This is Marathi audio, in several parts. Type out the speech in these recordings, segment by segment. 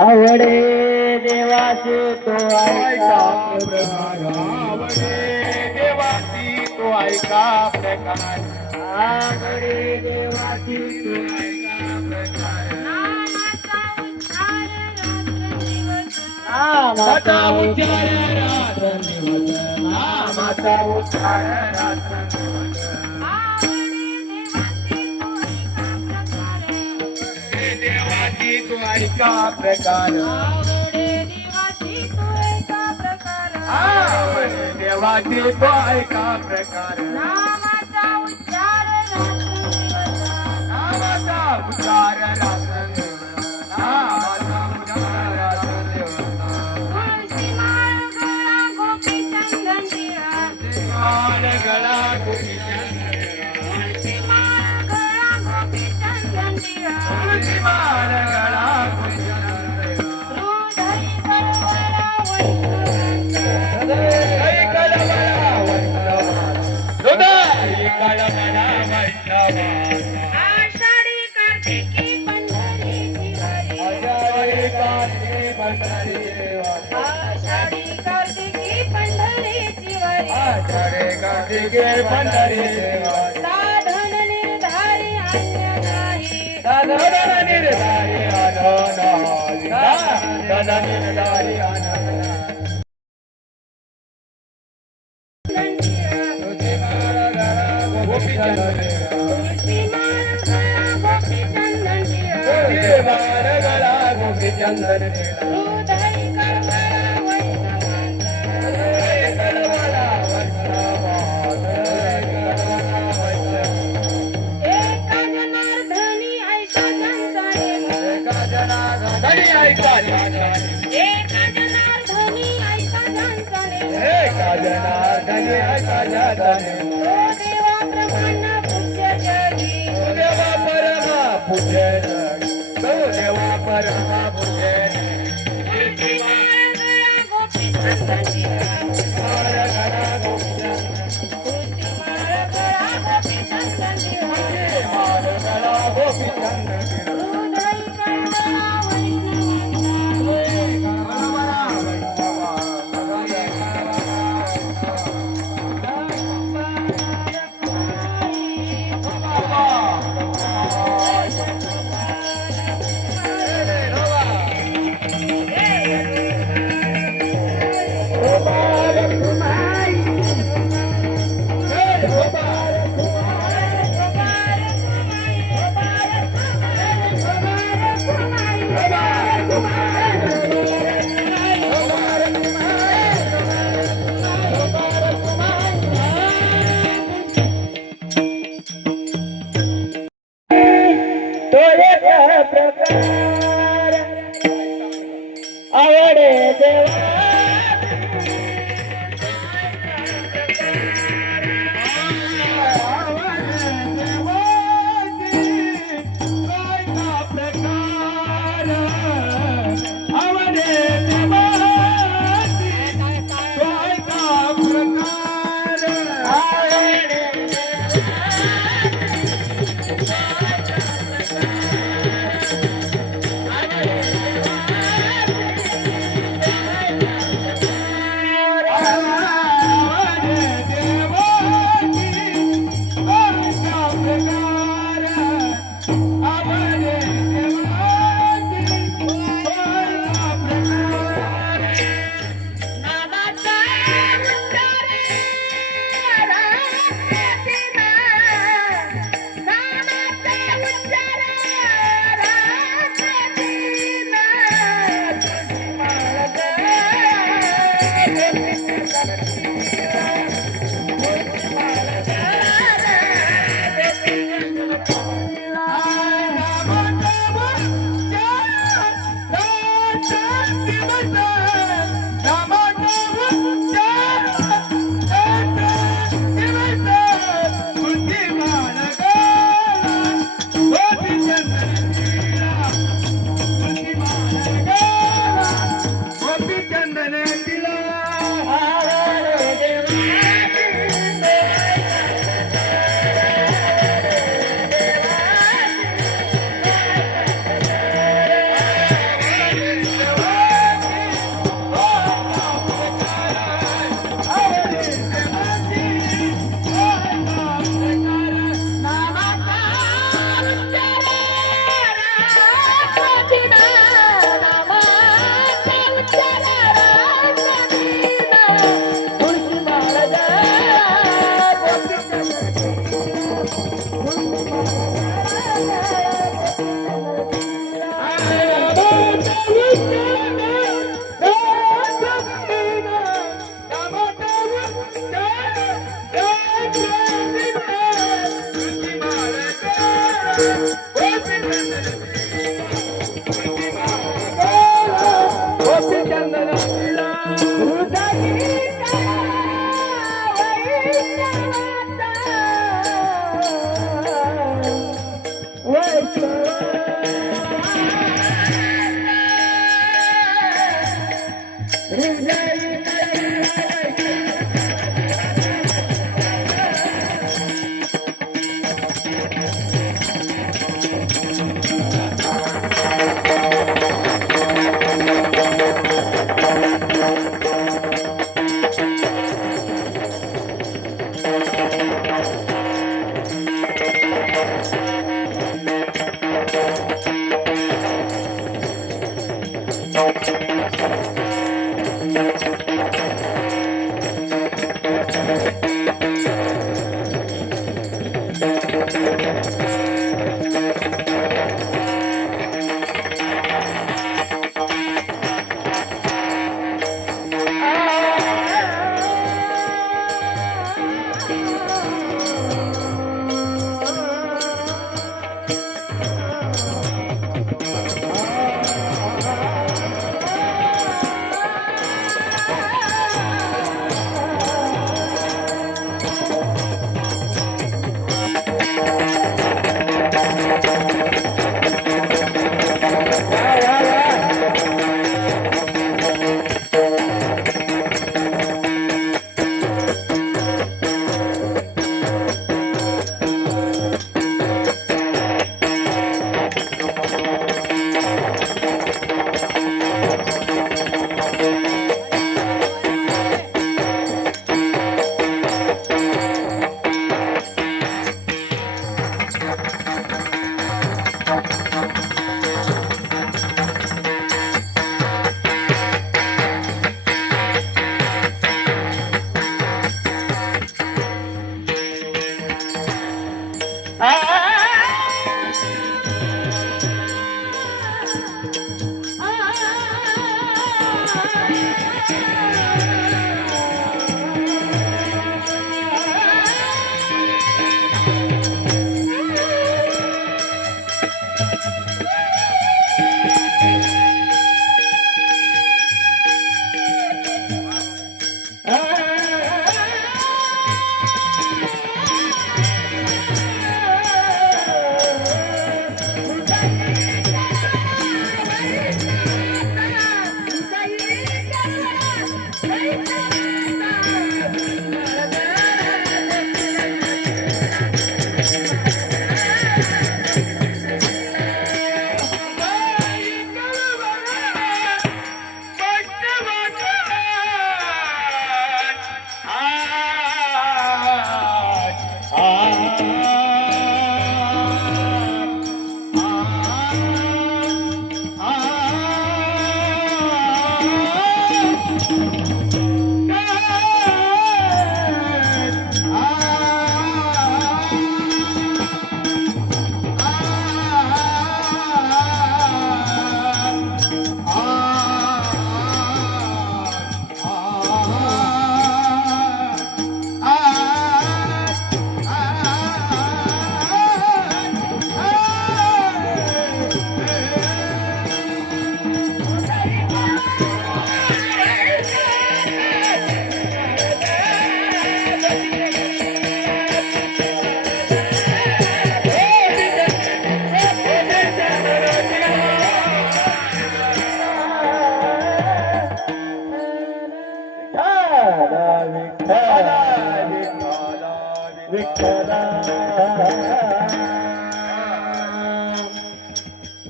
आवडे देवाचे तो ऐका प्रकार, आवडे देवाची तो ऐका प्रकार, आवडे देवाची तो ऐका प्रकार. नामाचा उच्चार रात्रंदिवस, नामाचा उच्चार रात्रंदिवस. देवाची तो ऐका प्रकार, आवडे देवाची तो ऐका प्रकार, नामाचा उच्चार रात्रंदिवस, नामाचा उच्चार रात्रंदिवस, नामाचा उच्चार रात्रंदिवस. तुळशीमाळ गळा गोपीचंदन टिळा, तुळशीमाळ गळा गोपीचंदन टिळा, तुळशीमाळ गळा गोपीचंदन टिळा, तुळशीमाळ गळा गोपीचंदन टिळा. हृदय कळवळा हृदय कळवळा वैष्णवाचा, आषाढी कार्तिकी पंढरी पंढरी देवा आषाढी कार्तिकी पंढरीची वारी आषाढे कार्तिके पंढरी देवा साधन निर्धारी अन्य नाही साधन निर्धारी आनंद साधन निर्धारी आनंद तुझी माळ गळा गोपी चंदन तुळशी माळ गळा गोपी चंदन तुझी माळ गळा गोपी चंदन हृदय करवळा वैष्णवांचा कलवला एका जनार्दनी ऐका ज्यांचा नेम एका जनार्दनी ऐका ज्यांचा एका जनार्दनी ऐका ज्यांचा नेम एका जनार्दनी ऐका ज्यांचा तो देवा ब्रह्मण्य पूज्य जगी देवा परमा पूजे तो देवा परमा पूजे तुळशी माळ गळा गोपी चंदनी माळ गळा गोपी तुळशी माळ गळा गोपी चंदनी माळ गळा गोपी चंदन हृदय करवळा वैष्णवांचा तो एक प्रकार आवडे देवा नामाचा उच्चार रामकृष्ण नामाचा उच्चार रामकृष्ण तुझी माळ Thank you.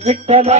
विठ्ठला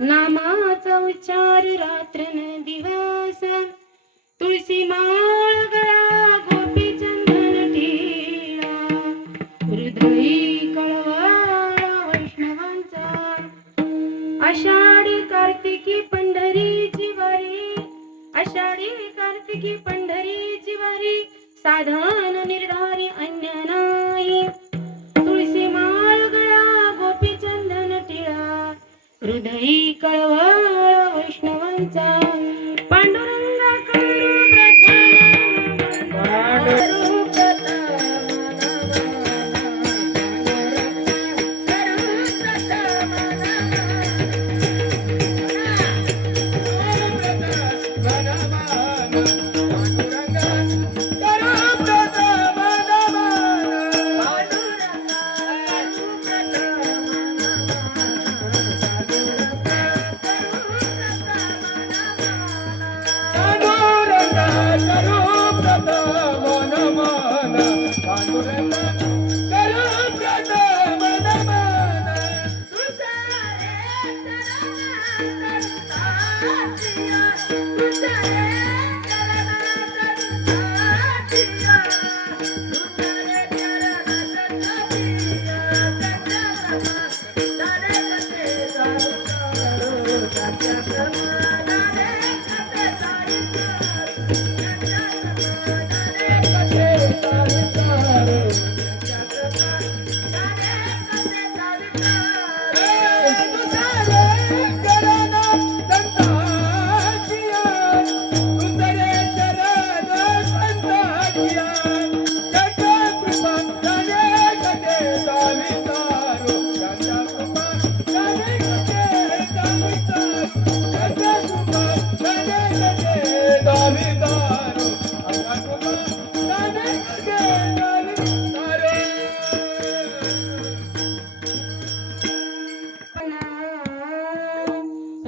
नामाचा उच्चार रात्रन दिवस तुळशी माळ गळा गोपी चंदन टिळा हृदयी कळवळा वैष्णवांचा आषाढी कार्तिकी पंढरीची वारी, आषाढी कार्तिकी पंढरीची वारी, साधन निर्धारी अन्य नाही. तुळशी माळ गळा गोपी चंदन टिळा, हृदयी कळवळ वैष्णवांचा. पांडुरंगा करू प्रथम पांडुरंगा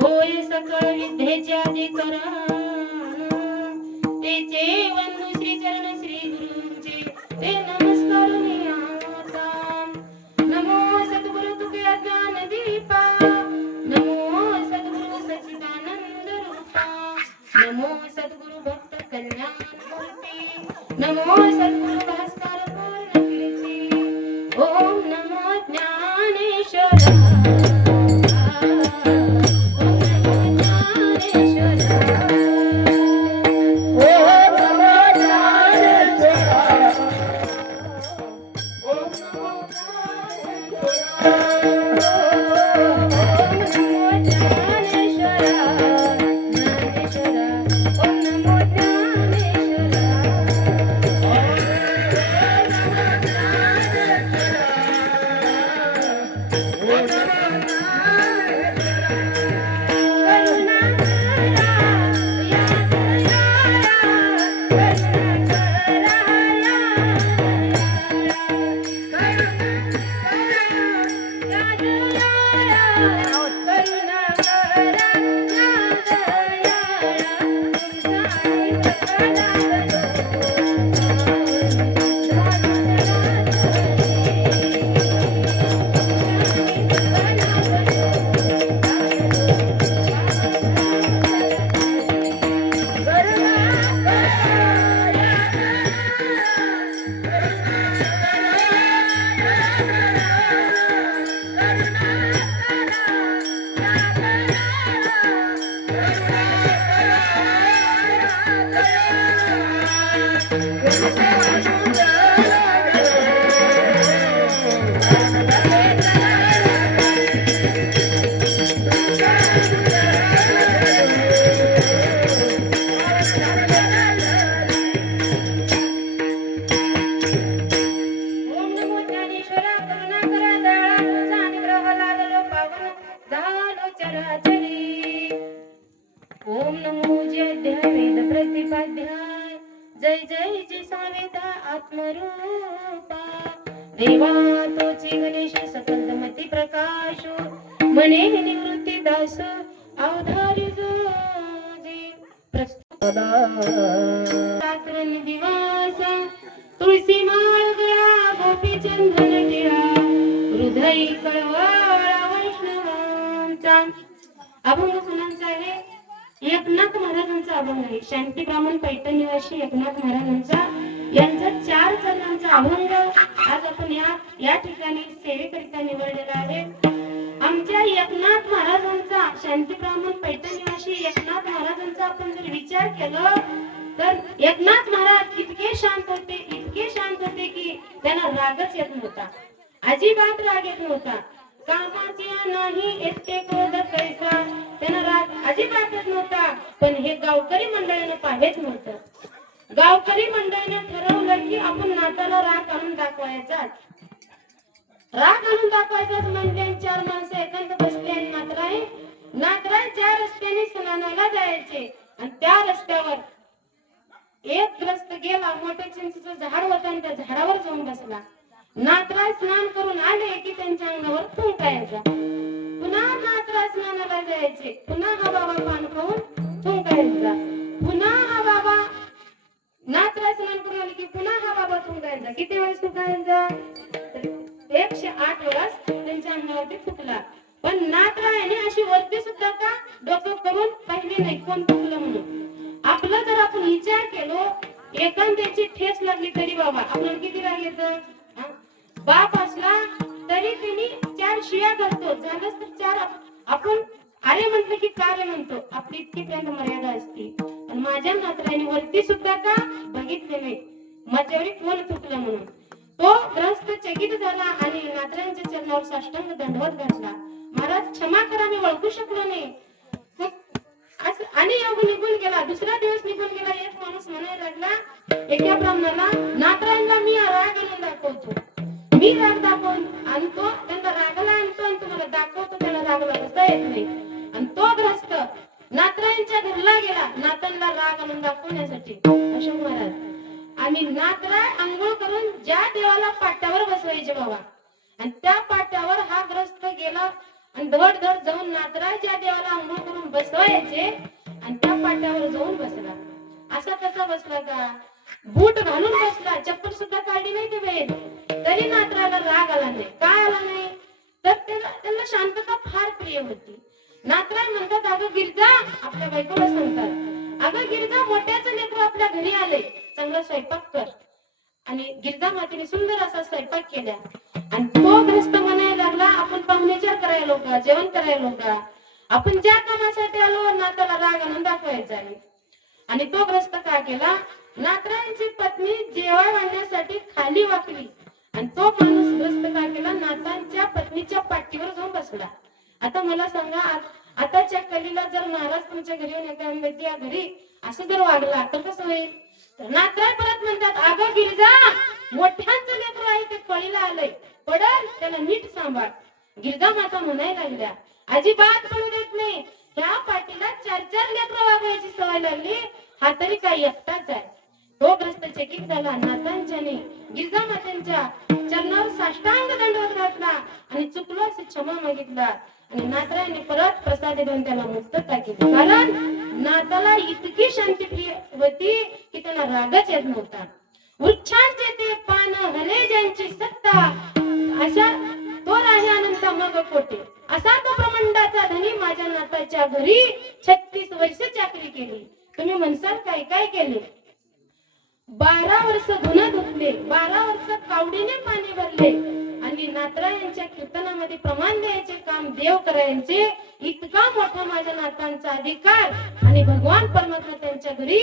होय सकळ विद्येचे अधिकरण, तेचे वंदू श्री चरण श्री गुरूंचे, ते नमस्कार मी आता. नमो सद्गुरु तुके अज्ञान दीपा, नमो सद्गुरु सच्चिदानंद रूपा, नमो सद्गुरु भक्त कल्याण मूर्ती, नमो सद्गुरु भास्कर पूर्ण कीर्ती. ओम नमो ज्ञानेश्वर. ओम नमो जय वेद प्रतिपाध्याय, जय जय जय सावेदा आत्मरूपा. देवा तोची गणेश सकल मती प्रकाश, मने निवृत्ती दास अवधारी जोजी. प्रस्तुत दिवास, तुळसी माळ गळा गोपी चंदन टिळा, हृदय कळवळा वैष्णवांचा. अभंग कुणाचा आहे? एकनाथ महाराजांचा अभंग आहे. शांती ब्राह्मण पैठण निवासी एकनाथ महाराजांचा, यांचा 4 चरणांचा अभंग आज आपण या ठिकाणी सेवेकरिता निवडलेला आहे. आमच्या एकनाथ महाराजांचा शांती ब्राह्मण पैठण निवासी एकनाथ महाराजांचा आपण जर विचार केला तर एकनाथ महाराज इतके शांत होते की त्यांना रागच येत नव्हता, अजिबात राग येत नव्हता. कामाची नाही येते क्रोध कैसा, त्यांना राग अजिबात येत नव्हता. पण हे गावकरी मंडळीनं पाहत नव्हतं. गावकरी मंडळीने ठरवलं की आपण नाताला राग आणून दाखवायचाच. राग आणून दाखवायचाच म्हणजे चार माणसं एकांत बसले आणि नातराय ज्या रस्त्याने स्नानाला जायचे आणि त्या रस्त्यावर एक ग्रस्त गेला, मोठ्या चिंचेचं झाड होतं आणि त्या झाडावर जाऊन बसला. नातराय स्नान करून आले की त्यांच्या अंगावर थुंकायचा. पुन्हा नातराय स्नानाला जायचे, पुन्हा हा बाबा पान खाऊन थुंकायचा. पुन्हा हा बाबा नातराय स्नान करून आले की पुन्हा हा बाबा थुंकायचा. किती वेळेस थुंकायचा? 108 वेळेस त्यांच्या अंगावरती थुकला. पण नातरायाने अशी वरती सुद्धा का डोकं करून पाहिली नाही कोण थुकलं म्हणून. आपलं जर आपण विचार केलो एखाद्याची ठेस लागली तरी बाबा आपल्याला किती राग येतं. बाप असला तरी त्यांनी 4 शिया करतो, झालंच तर 4 आपण अरे म्हटलं की कार्य म्हणतो. आपली इतकीपर्यंत मर्यादा असते. पण माझ्या नातराने वरती सुद्धा का बघितले नाही माझ्यावर कोण थुकलं म्हणून. तो ग्रस्त चकित झाला आणि नातरांच्या चरणावर साष्टांग दंडवत घातला. महाराज क्षमा करा, मी ओळखू शकलो नाही. आणि योग निघून गेला. दुसरा दिवस निघून गेला. एक माणूस म्हणायला लागला एका ब्राह्मणाला, नातरांना मी राग आणून दाखवतो, मी राग दाखवून आणतो, त्यांना रागाला आणतो आणि तुम्हाला दाखवतो त्याला रागला बसता येत नाही. आणि तो ग्रस्त नातरांच्या घरला गेला नातांना राग आणून दाखवण्यासाठी. अशोक महाराज आणि नातराय अंघोळ करून ज्या देवाला पाटावर बसवायचे बाबा आणि त्या पाटावर हा ग्रस्त गेला आणि धड जाऊन नातराय ज्या देवाला अंघोळ करून बसवायचे आणि त्या पाटावर जाऊन बसला. असा कसा बसला का? बूट घालून बसला, चप्पल सुद्धा काढली नाही ते बाहेर, तरी नातराला राग आला नाही. काय आला नाही? तर त्यांना शांतता फार प्रिय होती. नातराय म्हणतात, अगं गिरजा, आपल्या बायकोला सांगतात, अगं गिरजा, मोठ्याचं लेकरू आपल्या घरी आले, चांगला स्वयंपाक कर. आणि गिरजा मातेने सुंदर असा स्वयंपाक केला. आणि तो ग्रस्त म्हणायला लागला, आपण पाहुणेचार करायला का, जेवण करायला का, आपण ज्या कामासाठी आलो नाताला राग आणून दाखवायचा आहे. आणि तो ग्रस्त काय केला, नातरांची पत्नी जेवण आणण्यासाठी खाली वाकली आणि तो माणूस ग्रस्त काय केला, नातांच्या पत्नीच्या पाठीवर जाऊन बसला. आता मला सांगा, आताच्या कलीला जर महाराज तुमच्या घरी येऊन या घरी असं जर वागला तर कसं होईल? नातराय परत म्हणतात, अगं गिरजा, मोठ्यांचं लेकरू आहे ते कळीला आलंय, पडल, त्याला नीट सांभाळ. गिरजा माता म्हणायला लागल्या, अजिबात पडू देत नाही. ह्या पाठीला 4 लेकरं वागवायची सवय लागली, हा तरी काही एकटाच आहे. तो ग्रस्त चकित झाला. नातांच्याने गिरजा मातेच्या चरणावर साष्टांग दंडवत घातला आणि चुकलो असे क्षमा मागितला. आणि नातराने परत प्रसाद देऊन त्याला मुक्तता केली. कारण नाताला इतकी शांती प्रिय होती की त्यांना रागच येत नव्हता. वृक्षांचे ते पान हले ज्यांची सत्ता, अशा तो राही अनंत मग कोटे, असा तो ब्रह्मांडाचा धनी माझ्या नाताच्या घरी 36 वर्ष चाकरी केली. तुम्ही म्हणसाल काय काय केले? 12 वर्ष धुणं धुतले, 12 वर्ष कावडीने पाणी भरले आणि नातरायांच्या कीर्तनामध्ये प्रमाण द्यायचे काम देव करायचे. इतका मोठा माझ्या नातांचा अधिकार आणि भगवान परमात्मा त्यांच्या घरी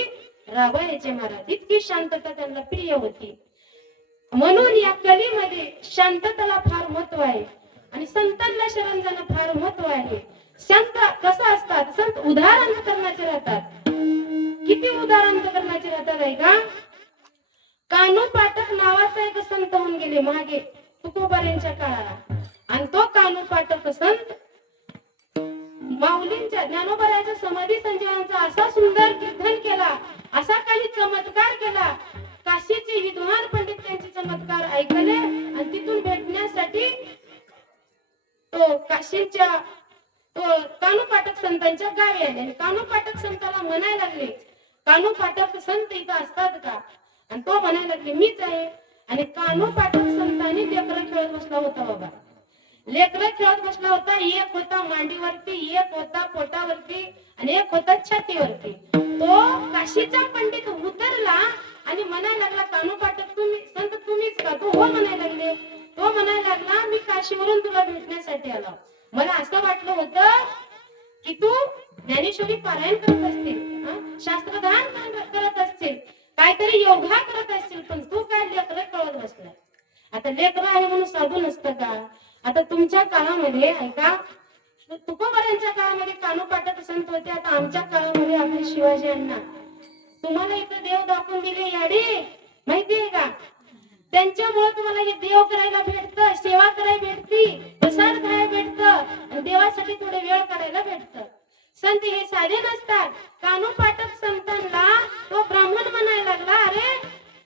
राबायचे. महाराज इतकी शांतता त्यांना प्रिय होती. म्हणून या कलीमध्ये शांततेला फार महत्व आहे आणि संतांना शरण जाणं फार महत्व आहे. संत कसं असतात? संत उदार अंतकरणाचे राहतात. किती उदार अंतकरणाचे राहतात आहे का? कानू पाठक नावाचा एक संत होऊन गेले मागे तुकोबारांच्या काळाला. आणि तो कानू पाठक संत माऊलींच्या ज्ञानोबाराच्या समाधी संजीवनाचा असा सुंदर कीर्तन केला, असा काही चमत्कार केला. काशीचे विद्वान पंडित त्यांचे चमत्कार ऐकले आणि तिथून भेटण्यासाठी तो काशीच्या कानू पाठक संतांच्या गावी आले. आणि कानू पाठक संताला म्हणायला लागले, कानू पाठक संत इथं असतात का? आणि तो म्हणायला लागले, मीच आहे. आणि कानू पाठक संतांनी लेकरं खेळत बसला होता बाबा. लेकरं खेळत बसला होता. एक होता मांडीवरती, एक होता पोटावरती आणि एक होता छातीवरती. तो काशीचा पंडित उतरला आणि म्हणायला लागला, कानू पाठक तुम्ही संत तुम्हीच का? तो हो म्हणायला लागले. तो म्हणायला लागला, मी काशीवरून तुला भेटण्यासाठी आलो. मला असं वाटलं होतं की तू ज्ञानेश्वरी पारायण करत असतील, शास्त्रदान करत असतील, काहीतरी योगा करत असतील, पण तू काय लेकरं कळत बसलाय. आता लेकरं आहे म्हणून साधू नसतं का? आता तुमच्या काळामध्ये ऐका, तुकोबारांच्या काळामध्ये कानोपाठात संत होते. आता आमच्या काळामध्ये आपले शिवाजी अण्णा, तुम्हाला इथं देव दाखवून दिले याडी माहितीये का? त्यांच्यामुळे तुम्हाला हे देव करायला भेटतं, सेवा करायला भेटती, प्रसाद करायला भेटतं आणि देवासाठी थोडे वेळ काढायला भेटतं. संत हे साधे नसतात. कानोपाठक संतांना तो ब्राह्मण म्हणायला लागला, अरे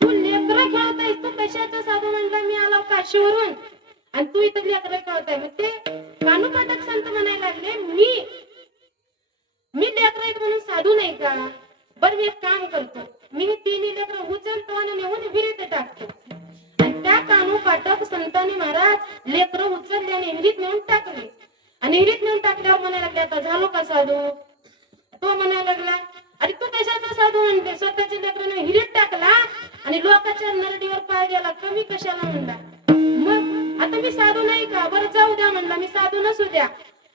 तू लेकरं खेळतायस, तू कशाचा साधू म्हणला? मी आलो काशीवरून आणि तू इथं लेकरं खेळताय. मग ते कानोपाठक संत म्हणायला लागले, मी लेकरं आहेत म्हणून साधू नाही का? बरं मी एक काम करतो, मी हे तिन्ही लेकरं उचलतो आणि नेऊन विहिरीत टाकतो. आणि त्या कानोपाठक संतांनी महाराज लेकरं उचलले आणि विहिरीत नेऊन टाकले. आणि विहिरीत नेऊन टाकल्यावर म्हणायला लागले, आता झालो का साधू? तो म्हणायला लागला, अरे तू कशाचा साधू म्हणते? स्वतःच्या लेकराने विहिरीत टाकला आणि लोकांच्या नरडीवर पाय गेला, कमी कशाला म्हणला? मग आता मी साधू नाही का? बरं जाऊ द्या म्हणला, मी साधू नसू द्या.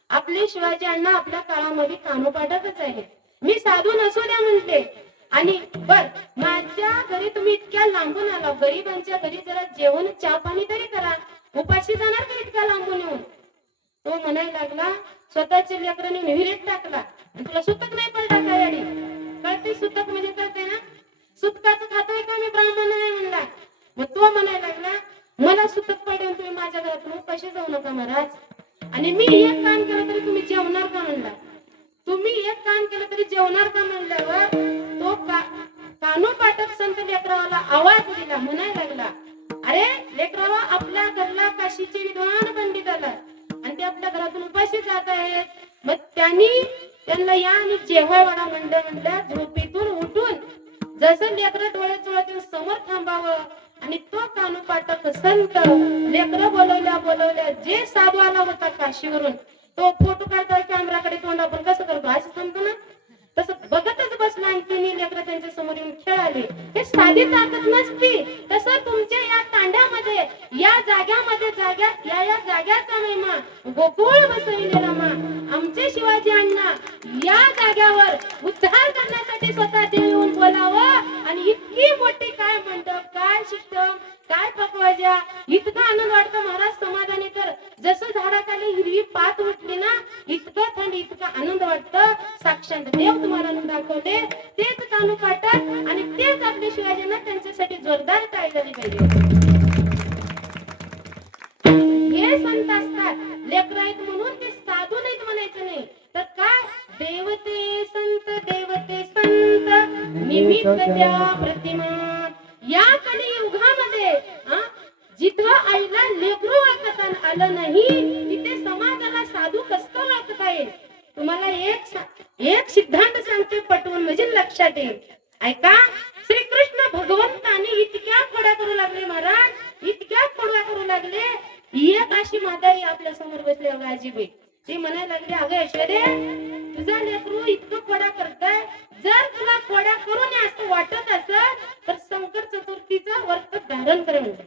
आपले शिवाजी अण्णा आपल्या काळामध्ये कानोपाठकच आहे, मी साधू नसू द्या म्हणते. आणि बर माझ्या घरी तुम्ही इतक्या लांबून आला, गरिबांच्या घरी जरा जेवण चहा पाणी तरी करा, उपाशी जाणार का इतक्या लांबून येऊन? तो म्हणायला लागला, स्वतःच्या लेकराने विहिरीत टाकला आणि तुला सुतक नाही पडला का? याडी कळते सुतक म्हणजे कळते ना? सुतकाचं खातोय का मी? ब्राह्मण आहे म्हणला. मग तो म्हणायला लागला, मला सुतक पडेल, तुम्ही माझ्या घरातून उपाशी जाऊ नका महाराज. आणि मी एक काम केलं तरी तुम्ही जेवणार का म्हणला? तुम्ही एक काम केलं तरी जेवणार का म्हणल्यावर तो कानोपाठक संत लेकरावाला आवाज दिला, म्हणायला लागला, अरे लेकरावा, आपल्या घरला काशीचे विद्वान पंडित आला आणि ते आपल्या घरातून उपाशी जात आहेत. मग त्यांना या आणि जेव्हा वाडा म्हणल्या झोपेतून उठून जसं लेकरं डोळे चोळत समोर थांबावं. आणि तो कानोपाठक संत लेकरं बोलवल्या जे साधू आला होता काशीवरून, तो फोटो काढता कॅमेराकडे तोंड आपण कसं करतो असं सांगतो ना, तसं बघतच बसला आणि तिन्ही लेकरं त्यांच्या समोर येऊन खेळाले. हे साधी ताकद नसती. तसं तुमच्या या तांड्यामध्ये, या जाग्यामध्ये, या जाग्याचा महिमा गोकुळ बसविलेला मा आमचे शिवाजी अण्णा या जाग्यावर उद्धार करण्यासाठी स्वतः देव येऊन बोलावं. आणि इतकी मोठी काय मंडप, काय शिक्षण, काय पकवाजा, इतका आनंद वाटतो महाराज समाधानी. तर जसं झाडाखाली हिरवी पात उठली ना, इतकं थंड, इतका आनंद वाटतं. साक्षात देव तुम्हाला दाखवले, तेच कानोपाठक आणि तेच आपले शिवाजींना, त्यांच्यासाठी जोरदार टाळी झाली पाहिजे. हे संत असतात, लेकरं आहेत म्हणून ते साधू नाहीत म्हणायचं नाही. तर काय देवते संत निमित्त त्या प्रतिमा. या कलियुगामध्ये जिथं आईला लेकरू ओळखता आलं नाही, तिथे समाजाला साधू कसं ओळखता येईल? तुम्हाला एक सिद्धांत सांगते पटवून, म्हणजे लक्षात येईल. ऐका, श्रीकृष्ण भगवंतांनी इतक्या खोड्या करू लागले महाराज, इतक्या खोड्या करू लागले. एक अशी म्हातारी आपल्या समोर बसली आजीबाई, ती म्हणायला लागली, अगं यशोदे, तुझा लेकरू इतकं खोड्या करताय, जर तुला खोड्या करू नये असं वाटत असेल तर संकट चतुर्थीचा व्रत धारण कर म्हणले.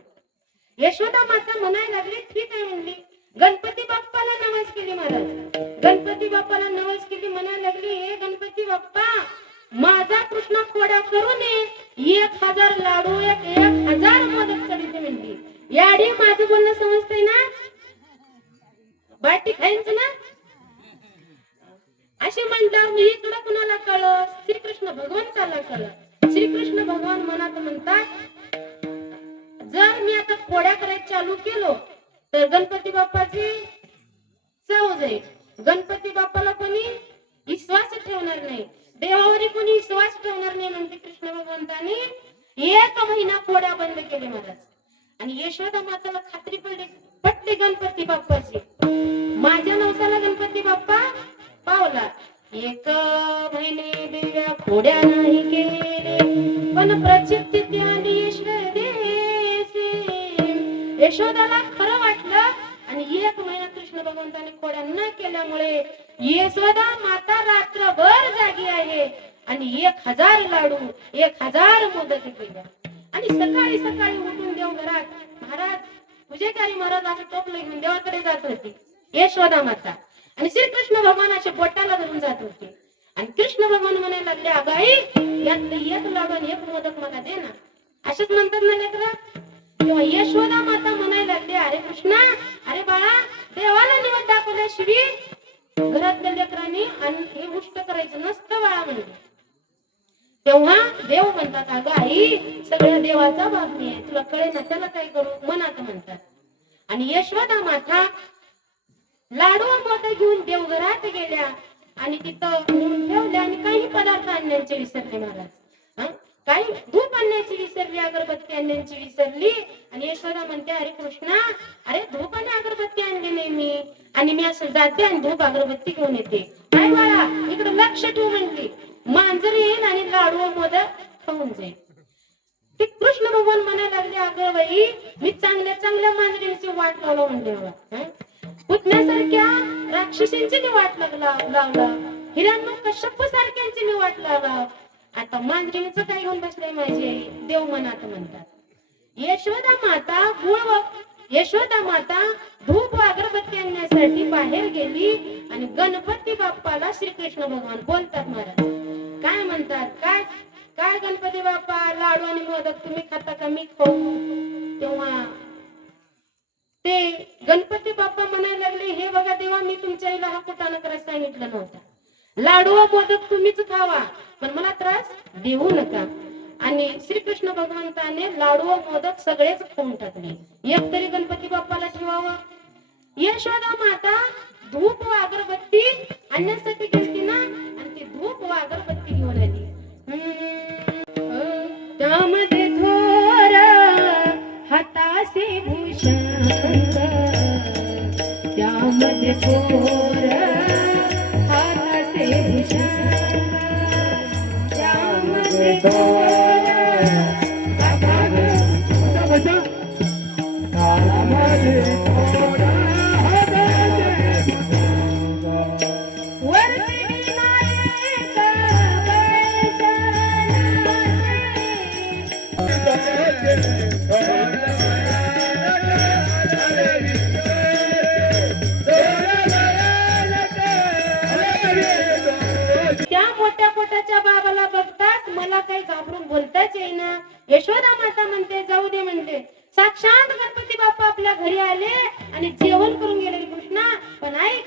यशोदा माता म्हणायला लागली, ठीक आहे म्हणली. गणपती बाप्पाला नवस केली महाराज, गणपती बाप्पाला नवस केली. म्हणायला लागली, हे गणपती बाप्पा, माझा कृष्ण खोड्या करू नये, 1000 लाडू, 1000 मोदक चढते म्हणली. याडी माझं बोलणं समजतंय ना? बाटी खायचं ना? अशी म्हणल्यावर मी इकडं कुणाला कळलं? श्रीकृष्ण भगवंताला कळलं. श्रीकृष्ण भगवान मनात म्हणतात, जर मी आता खोड्या करायला चालू केलो तर गणपती बाप्पाची चव जाईल. गणपती बाप्पाला कोणी विश्वास ठेवणार नाही, देवावर कोणी विश्वास ठेवणार नाही. म्हणते कृष्ण भगवंतानी 1 महिना खोड्या बंद केले महाराज. आणि यशोदा माताला खात्री पटली गणपती बाप्पाची. माझ्या नवसाला गणपती बाप्पा पावला. 1 महिने देव्या खोड्या नाही केले, पण प्रचिती त्याने यशोदाला खरं वाटलं. आणि 1 महिना कृष्ण भगवंताने खोड्या न केल्यामुळे यशोदा माता रात्रभर जागी आहे आणि 1000 लाडू, 1000 मोदक केले. आणि सकाळी सकाळी उठून देव घरात, महाराज पूजेकारी महाराज असं टोपलं घेऊन देवाकडे जात होती. यशोदा माता. आणि श्रीकृष्ण भगवानाच्या बोटाला धरून जात होते. आणि कृष्ण भगवान म्हणायला लागले, अगं आई, यातलं एक लाडू आणि एक मोदक मला दे ना. असेच म्हणतात ना लेकरं. तेव्हा यशोदा माता म्हणायला लागली, अरे कृष्णा, अरे बाळा, देवाला निवड दाखवल्याशिवाय घरातल्या लेकरांनी आणि हे उष्ट करायचं नसतं बाळा म्हणले. तेव्हा देव म्हणतात, अगं आई, सगळ्या देवाचा भाग मी आहे, तुला कळे ना, त्याला काय करू मनात म्हणतात. आणि यशोदा माता लाडू व मोदक घेऊन देवघरात गेल्या आणि तिथं नेऊन ठेवल्या. आणि काही पदार्थ आणण्याचे विसरले महाराज. काही धूप आणण्याची विसरली, अगरबत्ती आणण्याची विसरली. आणि यशोदा म्हणते, अरे कृष्णा, अरे धूप आणि अगरबत्ती आणली नाही मी, आणि मी असं जाते आणि धूप अगरबत्ती घेऊन येते. काय बाळा, इकडे लक्ष ठेव म्हणली. मांजर येईल आणि लाडू व मोदक खाऊन जाईल. ते कृष्ण भगवान म्हणायला लागले, अगं बाई, मी चांगल्या चांगल्या मांजरींची वाट लावलं म्हणले बाबा. पुतण्यासारख्या राक्षसींची मी वाट लावला, हिरण्य कश्यप सारख्यांची मी वाट लावला. आता मांजरीचं काय घेऊन बसलाय माझी आई, देव मनात म्हणतात. यशोदा माता धूप व अगरबत्ती आणण्यासाठी बाहेर गेली. आणि गणपती बाप्पाला श्रीकृष्ण भगवान बोलतात महाराज. काय म्हणतात, काय काय गणपती बाप्पा, लाडू आणि मोदक तुम्ही खाता का मी खाऊ. तेव्हा ते गणपती बाप्पा म्हणायला लागले, हे बघा देवा, मी तुमच्या आईला हा कुटाणा करायला सांगितलं नव्हता. लाडू व मोदक तुम्हीच खावा, पण मला त्रास देऊ नका. आणि श्रीकृष्ण भगवंताने लाडू व मोदक सगळेच खाऊन टाकले, एक तरी गणपती बाप्पाला ठेवावं. यशोदा माता धूप व अगरबत्ती आणण्यासाठी गेली ना, आणि ती धूप व अगरबत्ती घेऊन आली. त्यामध्ये थोर हातासे भूषण, त्यामध्ये थोर हातासे भूषण, त्यामध्ये थोर त्या मोठ्या पोटाच्या बाबाला बघताच मला काही घाबरून बोलताच येईना. यशोदा माता म्हणते, जाऊ दे म्हणते, साक्षात गणपती बाप्पा आपल्या घरी आले आणि जेवण करून गेले कृष्णा. पण ऐक,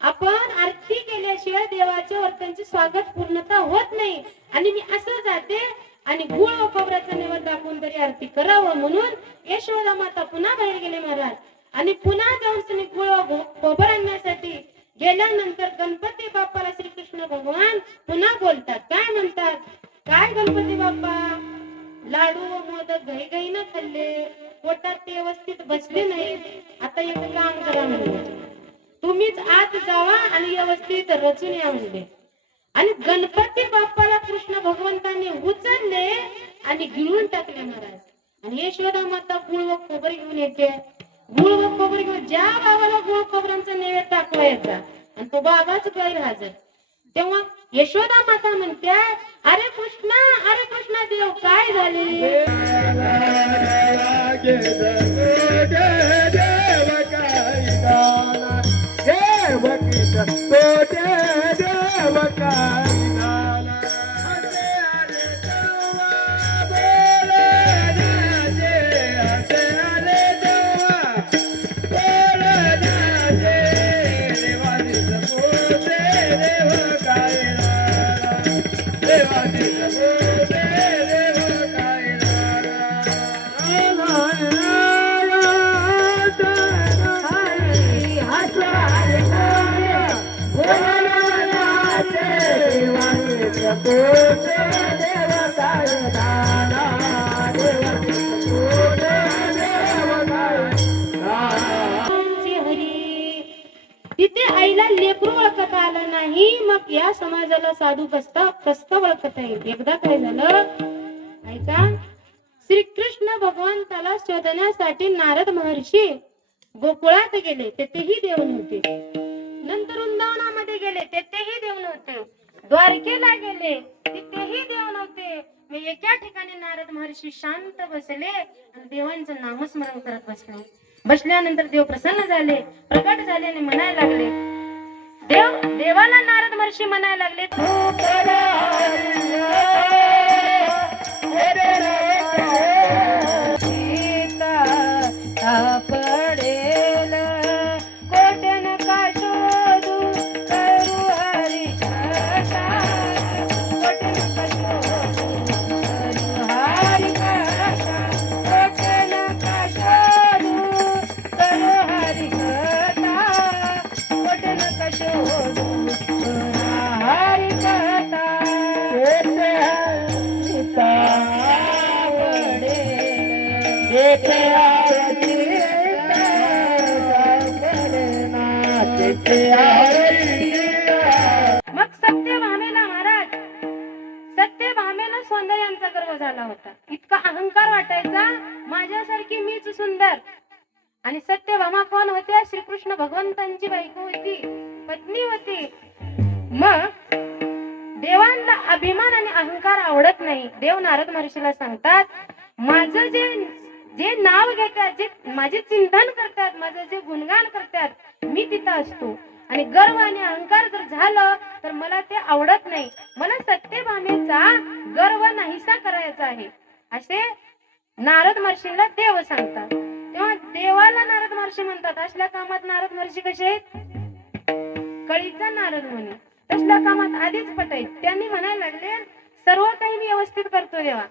आपण आरती केल्याशिवाय देवाच्या वर्तनचे स्वागत पूर्णता होत नाही. आणि मी असं जाते आणि गुळ व खोबऱ्याचा नैवेद्य दाखवून तरी आरती करावं म्हणून यशोदा माता पुन्हा बाहेर गेले महाराज. आणि पुन्हा जाऊन गुळ व खोबर आणण्यासाठी गेल्यानंतर गणपती बाप्पाला श्रीकृष्ण भगवान पुन्हा बोलतात. काय म्हणतात, काय गणपती बाप्पा, लाडू व मोदक घाई घाई न खाल्ले, पोटात ते व्यवस्थित बसले नाही. आता एक काम करा म्हणले, तुम्हीच आत जावा आणि व्यवस्थित रचून या म्हणले. आणि गणपती बाप्पाला कृष्ण भगवंतांनी उचलले आणि गिळून टाकले महाराज. आणि यशोदा माता गुळ व खोबर घेऊन येते. गुळ व खोबर घेऊन ज्या बाबाला गुळ खोबरांचा नैवेद्य दाखवायचा आणि तो बाबाच गैरहजर. तेव्हा यशोदा माता म्हणत्या, अरे कृष्णा देव काय झाले. तिथे आईला लेकरू ओळखता आलं नाही, मग या समाजाला साधू कसं ओळखता येईल. एकदा काय झालं ऐका, श्रीकृष्ण भगवंताला शोधण्यासाठी नारद महर्षी गोकुळात गेले, तेथेही देव नव्हते. नंतर वृंदावनामध्ये गेले, तेथेही देव नव्हते. द्वारकेला गेले, तिथेही देव नव्हते. मग एका ठिकाणी नारद महर्षी शांत बसले आणि देवांचं नामस्मरण करत बसले. बसल्यानंतर देव प्रसन्न झाले, प्रकट झाले आणि म्हणायला लागले, देवाला नारद महर्षी म्हणायला लागले, पडेल कोटन का शोधू करू हरी कथा, कोटन का शोधू करू हरी कथा, कोटन का शोधू करू हरी कथा, कोटन का शोधू करू हरी कथा, येथे आरती मग सत्यभामेला महाराज, सत्यभामेला सौंदर्यांचा गर्व झाला होता. इतका अहंकार वाटायचा, माझ्यासारखी मीच सुंदर. आणि सत्यभामा कोण होत्या? श्रीकृष्ण भगवंतांची बायको होती, पत्नी होती. मग देवांना अभिमान आणि अहंकार आवडत नाही. देव नारद महर्षीला सांगतात, माझं जे नाव घेतात, जे माझे चिंतन करतात, माझं जे गुणगान करतात, मी तिथं असतो. आणि गर्व आणि अहंकार जर झालं तर मला ते आवडत नाही. मला सत्यभामेचा गर्व नाहीसा करायचा आहे, असे नारद महर्षीला देव सांगतात. तेव्हा देवाला नारद महर्षी म्हणतात. असल्या कामात नारद महर्षी कसे आहेत? कळीचा नारद मुनी. तसल्या कामात आधीच पट आहेत. त्यांनी म्हणायला लागले, सर्व काही मी व्यवस्थित करतो देवा.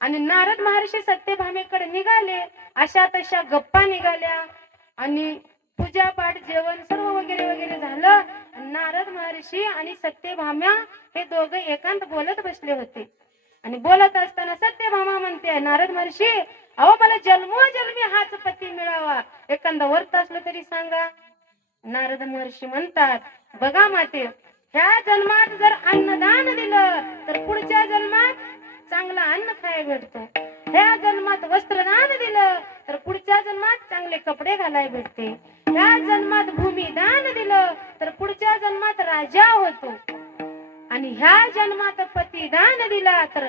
आणि नारद महर्षी सत्यभामेकडे निघाले. अशा तशा गप्पा निघाल्या आणि पूजा पाठ जेवण सर्व वगैरे वगैरे झालं. नारद महर्षी आणि सत्यभामा हे दोघे एकांत बोलत बसले होते. आणि बोलत असताना सत्यभामा म्हणते, नारद महर्षी, अहो मला जन्मोजन्मी हाच पती मिळावा, एखादा वर्त असलं तरी सांगा. नारद महर्षी म्हणतात, बघा माते, ह्या जन्मात जर अन्नदान दिलं तर पुढच्या जन्मात चांगलं अन्न खायला भेटतो. ह्या जन्मात वस्त्रदान दिलं तर पुढच्या जन्मात चांगले कपडे घालायला भेटते. ह्या जन्मात भूमिदान दिलं तर पुढच्या जन्मात राजा होतो. आणि ह्या जन्मात पतिदान दिला तर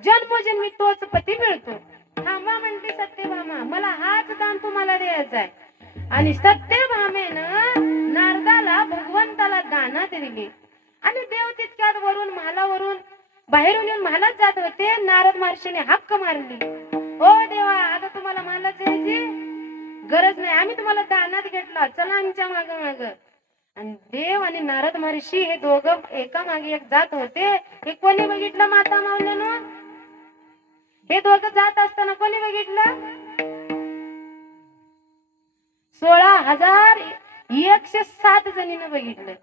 जन्मोजन्मी तोच पती मिळतो. थांबा म्हणते सत्यभामा, मला हाच दान तुम्हाला द्यायचा आहे. आणि सत्यभामेनं नारदाला भगवंताला दानात दिली. आणि देव तितक्यात वरून महालावरून बाहेरून येऊन महालात जात होते. नारद महर्षीने हक्क मारली, ओ देवा, आता तुम्हाला महालात जायची गरज नाही, आम्ही तुम्हाला दानात घेतला, चला आमच्या माग माग. आणि देव आणि नारद महर्षी हे दोघं एका मागे एक जात होते. हे कोणी बघितलं माता मावल्यानं? हे दोघं जात असताना कोणी बघितलं? 16,107 जणीनं बघितलं.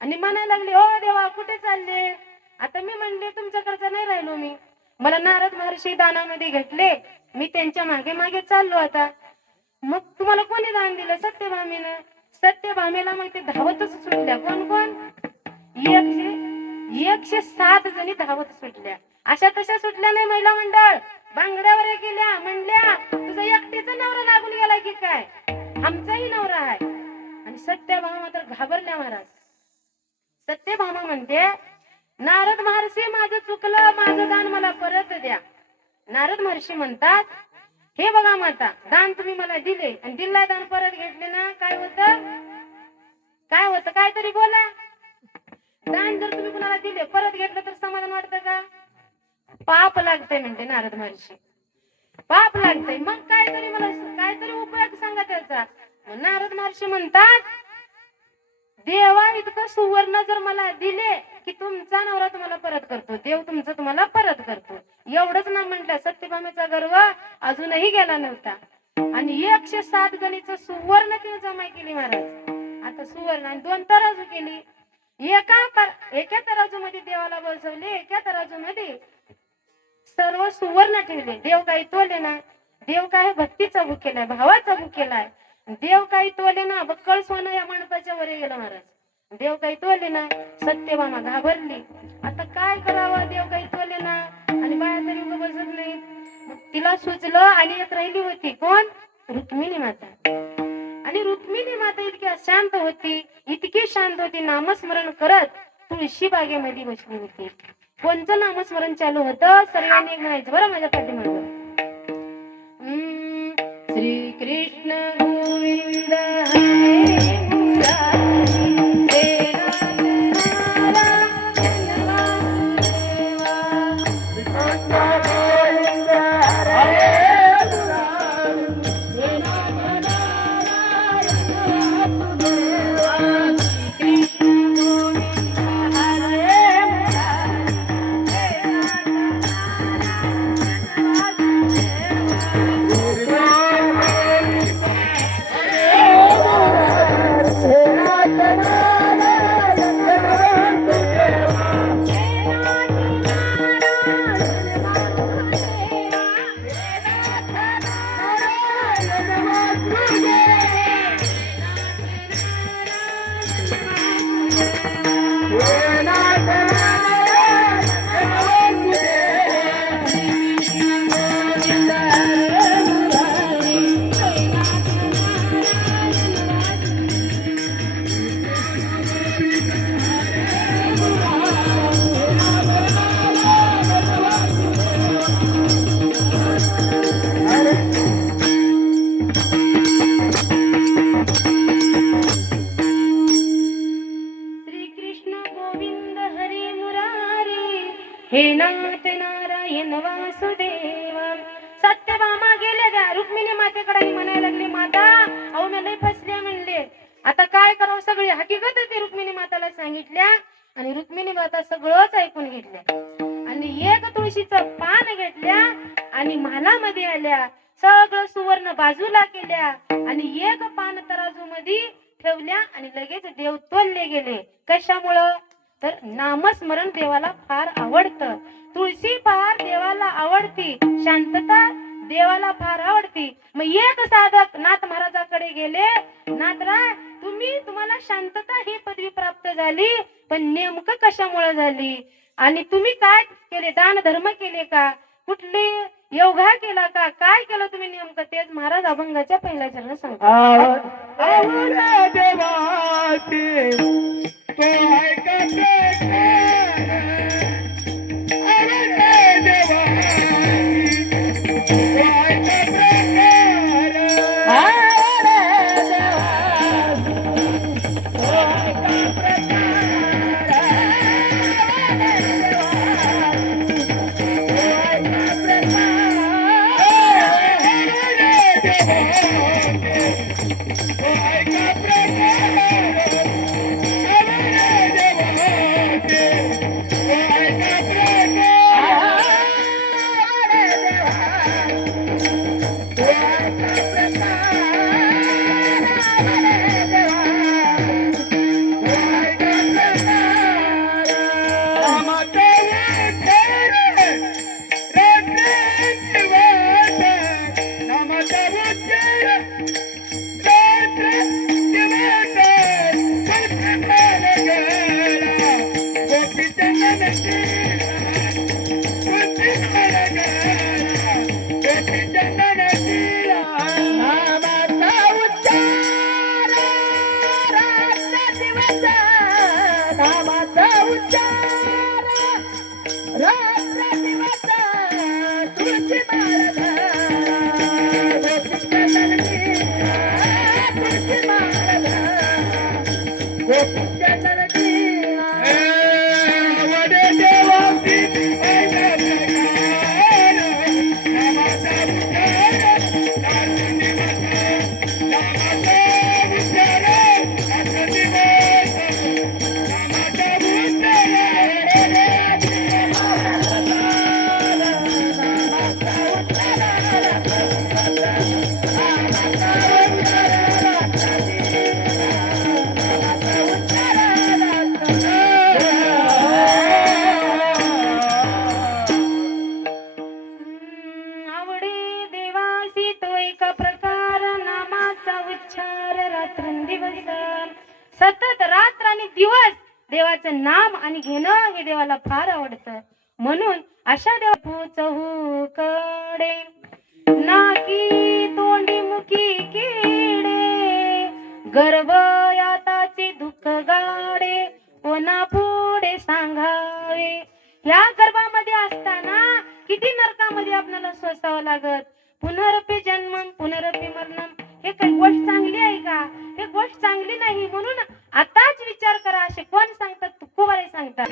आणि म्हणायला लागले, ओ देवा, कुठे चालले? आता मी म्हणले, तुमच्याकडचं नाही राहिलो मी, मला नारद महर्षी दानामध्ये घेतले, मी त्यांच्या मागे मागे चाललो आता. मग तुम्हाला कोणी दान दिलं? सत्यभामेनं. सत्यभामेला मग ते धावतच सुटल्या. कोण कोण? 107 जणी धावत सुटल्या. अशा तशा सुटल्या नाही महिला मंडळ, बांगड्यावर गेल्या. म्हणल्या, तुझा एकटीचा नवरा लागून गेला की काय? आमचाही नवरा आहे. आणि सत्यभामा तर घाबरल्या महाराज. सत्यभामा म्हणते, नारद महर्षी, माझं चुकलं, माझं दान मला परत द्या. नारद महर्षी म्हणतात, हे बघा माता, दान तुम्ही मला दिले आणि दिला दान परत घेतले ना, काय होतं? काय होतं? काहीतरी बोला. दान जर तुम्ही कुणाला दिले परत घेतलं तर समाधान वाटतं का? पाप लागतंय म्हणते नारद महर्षी, पाप लागतंय. मग काहीतरी मला काहीतरी उपयोग सांगा त्याचा. नारद महर्षी म्हणतात, देवा इतकं सुवर्ण जर मला दिले की तुमचा नवरा तुम्हाला परत करतो, देव तुमचा तुम्हाला परत करतो. एवढंच ना म्हटलं. सत्यभामेचा गर्व अजूनही गेला नव्हता. आणि 107 जणीचं सुवर्ण तिने जमा केली महाराज. आता सुवर्ण आणि 2 तराजू केली. एका तराजू मध्ये देवाला बसवले, एका तराजू मध्ये सर्व सुवर्ण ठेवले. देव काही तोले ना, देव काय भक्तीचा भुकेलाय, भावाचा भुकेलाय. देव काही तोले ना, बक्कळ सोनं या मंडपाच्या वर गेलं महाराज. देव काही तोले ना. सत्यभामा घाबरली, आता काय करावं? देव काही तोले ना आणि बाया तरी उभं बसत नाही. मग तिला सुचलं. आणि एक राहिली होती, कोण? रुक्मिणी माता. आणि रुक्मिणी माता इतकी शांत होती, इतकी शांत होती, नामस्मरण करत तुळशी बागेमध्ये बसली होती. कोणचं नामस्मरण चालू होतं? सर्वांनी म्हणायचं बरं माझ्या पाठीमागं. श्री कृष्ण गोविंद हरे मुरारी हे नाथ नारायण वासुदेवा श्री कृष्ण गोविंद हरी मुरारी हे नाथ नारायण वासुदेव सत्यभामा गेल्या त्या रुक्मिणी मातेकडे म्हणायला लागली माता अहो मी लय फसल्या म्हणले आता काय करावं सगळी हकीकत ती रुक्मिणी माताला सांगितल्या आणि रुक्मिणी माता सगळंच ऐकून घेतल्या आणि एक तुळशीचं पान घेतल्या आणि महालामध्ये आल्या सगळं सुवर्ण बाजूला केल्या आणि एक पान तराजू मध्ये ठेवल्या आणि लगेच देव तोलले गेले कशामुळं तर नामस्मरण देवाला फार आवडतं तुळशी फार देवाला आवडती शांतता देवाला फार आवडती मग एक साधक नाथ महाराजाकडे गेले नाथराय तुम्हाला शांतता ही पदवी प्राप्त झाली पण नेमकं कशामुळे झाली आणि तुम्ही काय केले दान धर्म केले का कुठले योगा केला का काय केलं तुम्ही नेमकं तेच महाराज अभंगाच्या पहिल्या चरण सांगतात सतत रात्र आणि दिवस देवाचं नाम आणि घेणं हे देवाला फार आवडतं म्हणून अशा देव कडे नाकी तोंडी मुखी किडे गर्भ याताचे दुःख गाडे कोणा पुढे सांगावे या गर्भामध्ये असताना किती नरकामध्ये आपल्याला सोसावं लागत पुनरपि जन्मम पुनरपि मरणम, हे काही गोष्ट चांगली आहे का? हे गोष्ट चांगली नाही. म्हणून आताच विचार करा. असे कोण सांगतात? तुकोबाराय सांगतात.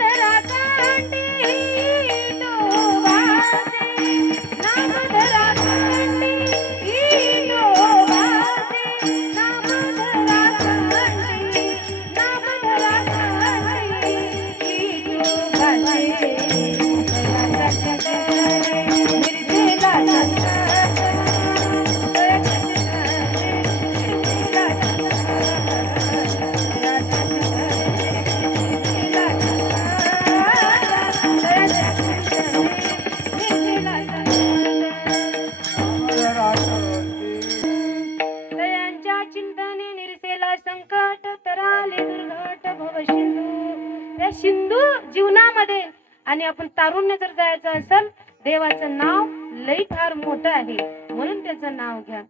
दयांच्या चिंतने निरसेला संकट, तराले दुर्घट भव सिंधू. त्या सिंधू जीवनामध्ये आणि आपण तारुण्य जर जायचं असेल, देवाचं नाव लई फार मोठं आहे, म्हणून त्याचं नाव घ्या.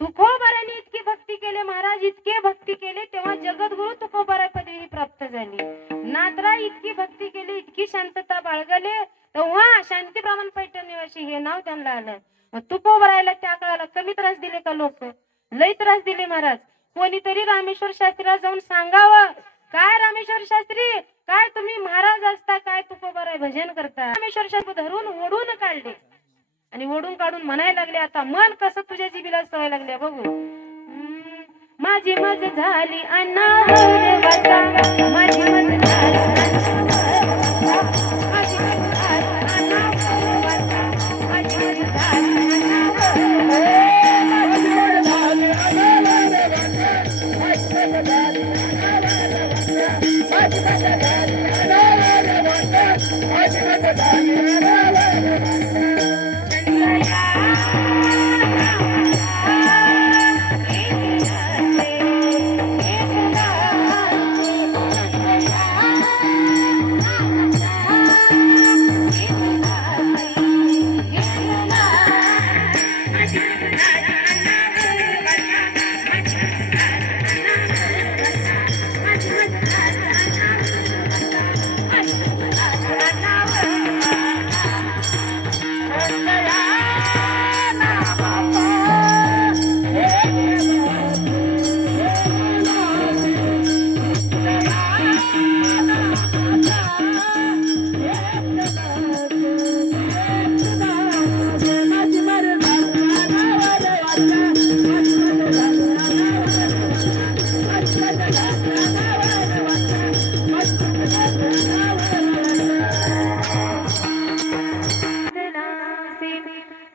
तुकोबाराने इतकी भक्ती केली, महाराज इतके भक्ती केले, तेव्हा जगद्गुरु तुकोबारा पदवी प्राप्त झाली. नाथरा इतकी भक्ती केली, इतकी शांतता बाळगले, तेव्हा शांती ब्राह्मण पैठण निवासी हे नाव त्यांना आलं. मग तुकोबारायला त्या काळाला कमी त्रास दिले का लोक? लई त्रास दिले महाराज. कोणीतरी रामेश्वर शास्त्रीला जाऊन सांगावं, काय रामेश्वर शास्त्री, काय तुम्ही महाराज असता, काय तुकोबाराय भजन करता? रामेश्वर शास्त्री धरून ओढून काढले आणि ओढून काढून म्हणायला लागले, आता मन कसं तुझ्या जिबीला सवय लागली बघू. माझी मज झाली अनावर वाचा, माझी मज झाली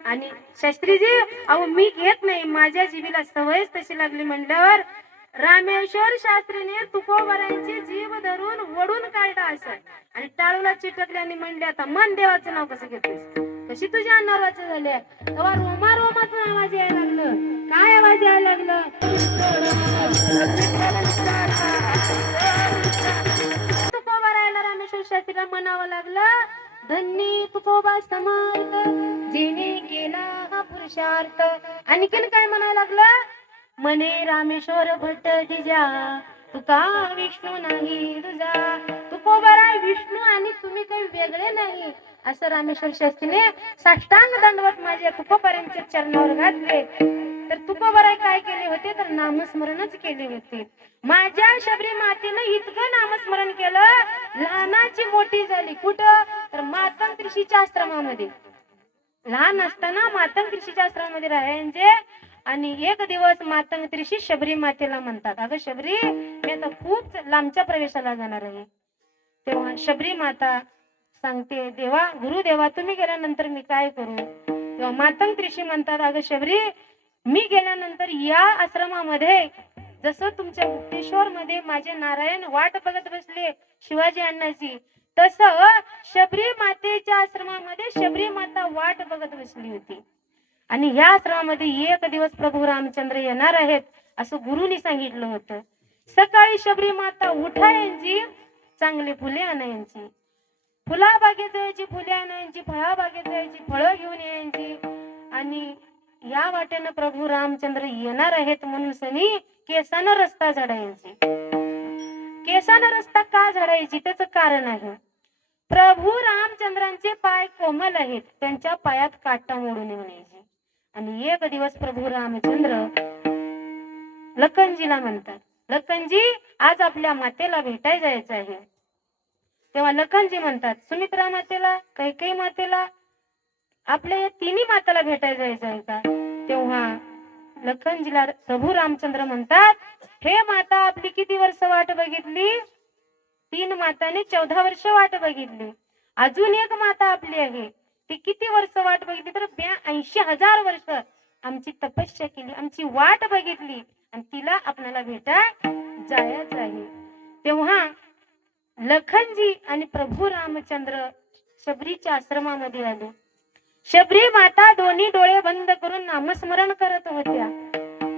आणि शास्त्रीजी, अहो मी घेत नाही, माझ्या जीबीला सवयच तशी लागली म्हणल्यावर रामेश्वर शास्त्रीने तुकोबारांची जीभ धरून ओढून काढला असं आणि टाळूला चिटकले आणि म्हणले, आता मन देवाचं नाव कसं घेतोस? कशी तुझ्या अन्नावाचं झाले? तेव्हा रोमा रोमातून आवाज यायला लागलं. काय आवाज यायला लागलं? तुकोबारायला रामेश्वर शास्त्रीला म्हणावं लागलं, धन्य तुकोबा समर्थ, जिने केला हा पुरुषार्थ. आणखीन काय म्हणायला लागलं? मने रामेश्वर भट्ट जिजा, तुका विष्णू नाही तुझा. तुकोबारा विष्णू आणि तुम्ही काही वेगळे नाही असं रामेश्वर शास्त्रीने साष्टांग दंडवत माझ्या तुकोबारांच्या चरणावर घातले. तर तुकोबाराय काय केले होते? तर नामस्मरणच केले होते. माझ्या शबरी मातेनं इतकं नामस्मरण केलं, लहानाची मोठी झाली. कुठं? तर मातंग ऋषीच्या आश्रमामध्ये. लहान असताना मातंग ऋषीच्या आश्रमामध्ये राहायचे. आणि एक दिवस मातंग ऋषी शबरी मातेला म्हणतात, अगं शबरी, मी आता खूप लांबच्या प्रवेशाला जाणार आहे. तेव्हा शबरी माता सांगते, देवा गुरुदेवा तुम्ही गेल्यानंतर मी काय करू? तेव्हा मातंग ऋषी म्हणतात, अगं शबरी, मी गेल्यानंतर या आश्रमामध्ये जसं तुमच्या मुक्तेश्वर मध्ये माझे नारायण वाट बघत बसले शिवाजी अण्णाची, तसं शबरी मातेच्या आश्रमामध्ये शबरी माता वाट बघत बसली होती. आणि या आश्रमामध्ये एक दिवस प्रभू रामचंद्र येणार आहेत असं गुरुनी सांगितलं होतं. सकाळी शबरी माता उठायची, चांगली फुले आणायची, फुलाबागेत जायची, फुले आणायची, फळाबागेत जायची, फळं घेऊन यायची. आणि या वाटेनं प्रभू रामचंद्र येणार आहेत म्हणून सनी केसानं रस्ता झाडायची. केसानं रस्ता का झाडायची? त्याचं कारण आहे, प्रभू रामचंद्रांचे पाय कोमल आहेत, त्यांच्या पायात काटा मोडून येण्याची. आणि एक दिवस प्रभू रामचंद्र लखनजीला म्हणतात, लखनजी आज आपल्या मातेला भेटाय जायचं आहे. तेव्हा लखनजी म्हणतात, सुमित्रा मातेला, कैकेयी मातेला, आपल्या या तिन्ही माताला भेटायला जायचं आहे का? तेव्हा लखनजीला प्रभू रामचंद्र म्हणतात, हे माता, आपली किती वर्ष वाट बघितली? 3 माताने 14 वर्ष वाट बघितली. अजून एक माता आपली आहे, ती किती वर्ष वाट बघितली? तर 82,000 वर्ष आमची तपस्या केली, आमची वाट बघितली, आणि तिला आपल्याला भेटाय जायचं आहे. तेव्हा लखनजी आणि प्रभू रामचंद्र शबरीच्या आश्रमामध्ये आले. शबरी माता दोन्ही डोळे बंद करून नामस्मरण करत होत्या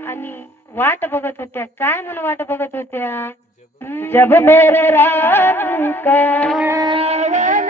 आणि वाट बघत होत्या. काय म्हणून वाट बघत होत्या? जब मेरे राम का वन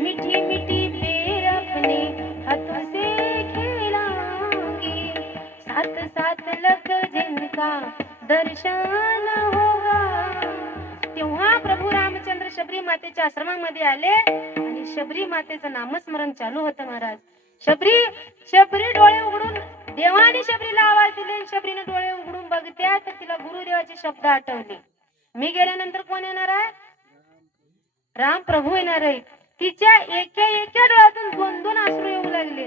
मीठी मीठी पैर अपने हाथों से खिलाऊंगी, साथ साथ लग जिनका दर्शन होगा. तेव्हा प्रभू रामचंद्र शबरी मातेच्या आश्रमामध्ये आले आणि शबरी मातेचं नामस्मरण चालू होतं. महाराज, शबरी डोळे उघडून, देवाने शबरीला आवाज दिले, शबरीने डोळे उघडून बघत्या तर तिला गुरुदेवाचे शब्द आठवले. मी गेल्यानंतर कोण येणार आहे? राम प्रभू येणार आहे. तिच्या एका डोळ्यातून 2-2 अश्रू येऊ लागले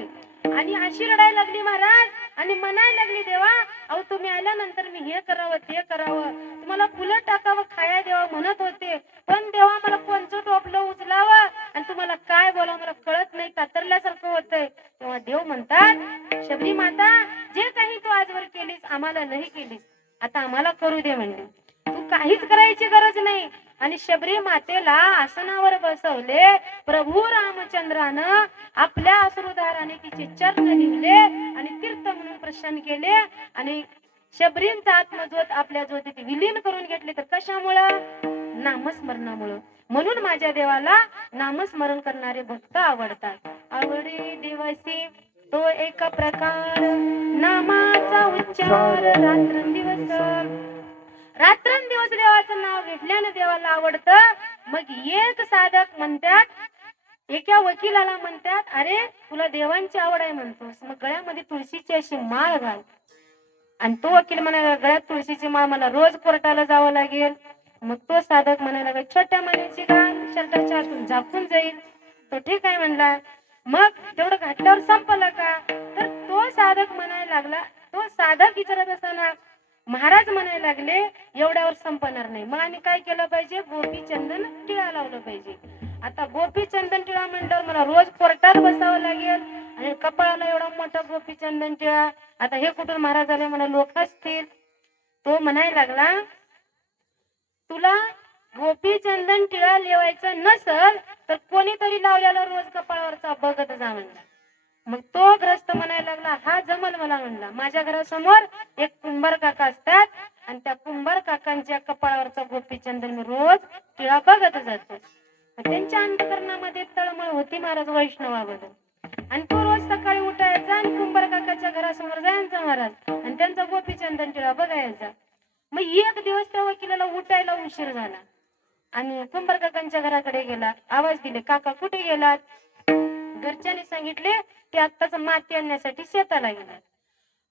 आणि अशी रडायला लागली महाराज, आणि म्हणायला लागली, देवा, अहो तुम्ही आल्यानंतर मी हे करावं ते करावं, तुम्हाला फुलं टाकावं, खाया द्यावं म्हणत होते, पण देवा मला कोणचं टोपलं उचलावं आणि तुम्हाला काय बोलावं मला कळत नाही, कातरल्यासारखं होतंय. तेव्हा देव म्हणतात, शबरी माता, जे काही तू आजवर केलीस आम्हाला नाही केलीस, आता आम्हाला करू दे म्हणले. तू काहीच करायची गरज नाही. आणि शबरी मातेला आसनावर बसवले. प्रभू रामचंद्रानं आपल्या अश्रुधाराने तिचे चरण लिहिले आणि तीर्थ म्हणून प्रसन्न केले आणि शबरींचा आत्मज्योत आपल्या ज्योतीत विलीन करून घेतले. तर कशामुळं? नामस्मरणामुळं. म्हणून माझ्या देवाला नामस्मरण करणारे भक्त आवडतात. आवडे देवासी तो एक प्रकार, नामाचा उच्चार रात्रंदिवस देवाचं नाव घेतल्याने देवाला आवडतं. मग एक साधक म्हणतात, एका वकिलाला म्हणतात, अरे तुला देवांची आवड आहे म्हणतोस, मग गळ्यामध्ये तुळशीची अशी माळ घाल. आणि तो वकील म्हणाला, गळ्यात तुळशीची माळ, मला रोज कोर्टाला जावं लागेल. मग तो साधक म्हणाला, छोट्या मानेची घाल, शर्टाच्या आतून झाकून जाईल. तो ठीक आहे म्हणला. मग तेवढं घातल्यावर संपलं का? तर तो साधक म्हणायला लागला, तो साधक विचारत असताना महाराज म्हणायला लागले, एवढ्यावर संपणार नाही, मग आम्ही काय केलं पाहिजे? गोपी चंदन टिळा लावलं पाहिजे. आता गोपी चंदन टिळा म्हणल्यावर मला रोज कोर्टात बसावं लागेल आणि कपाळाला एवढा मोठा गोपी चंदन टिळा, आता हे कुठून महाराज आले, मला लोक असतील. तो म्हणायला लागला, तुला गोपी चंदन टिळा लिवायचं नसल तर कोणीतरी लावलेला रोज कपाळावरचा बघत जा म्हणला. मग तो ग्रस्त म्हणायला लागला, हा जमल मला म्हणला. माझ्या घरासमोर एक कुंभार काका असतात आणि त्या कुंभार काकांच्या कपाळावरचा गोपीचंदन मी रोज टिळा बघत जातो. त्यांच्या अंतकरणामध्ये तळमळ होती महाराज वैष्णवाबद्दल. आणि तो रोज सकाळी उठायचा आणि कुंभार काकाच्या घरासमोर जायचा महाराज आणि त्यांचा गोपीचंदन टिळा बघायचा. मग एक दिवस त्या वकिलाला उठायला उशीर झाला आणि कुंभार काकांच्या घराकडे गेला. आवाज दिले, काका कुठे गेलात? घरच्यांनी सांगितले ते आत्ताच माती आणण्यासाठी शेताला गेला.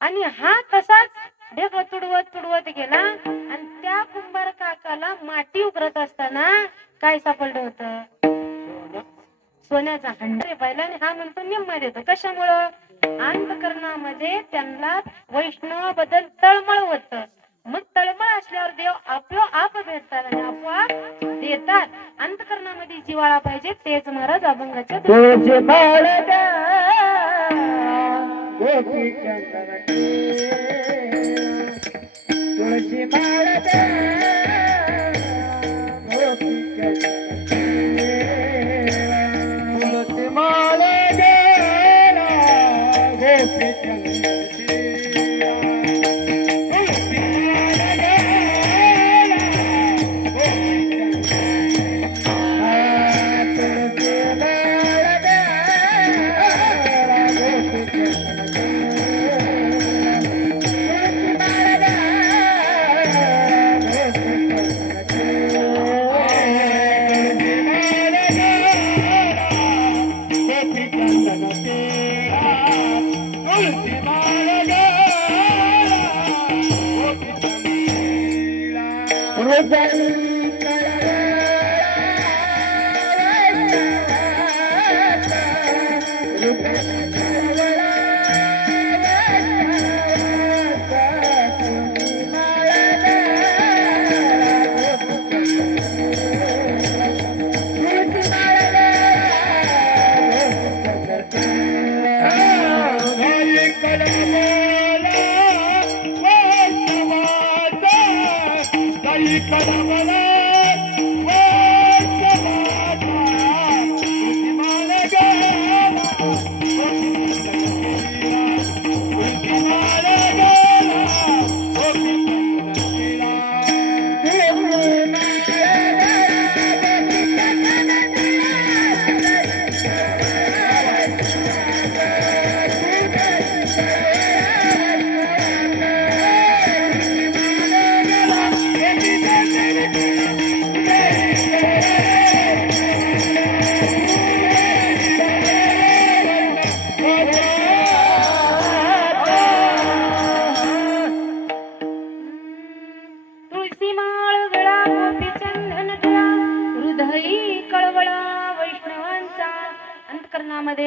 आणि हा तसाच ढेकळ तुडवत तुडवत गेला आणि त्या कुंभार काकाला माती उकरत असताना काय सापडलं होतं? सोन्याचा हंडा पाहिला. आणि हा म्हणतो निम्मा देतो. कशामुळं? अंतकरणामध्ये त्यांना वैष्णवाबद्दल तळमळ होत. मग तळमळ असल्यावर देव आपोआप भेटतात आणि आपोआप देतात. अंतकरणामध्ये जिवाळा पाहिजे. तेच महाराज अभंगाच्या तुझे बाळगा गोपीचंदन तुळशी बाळगा गोपीचंदन तुळशी बाळगा गोपीचंदन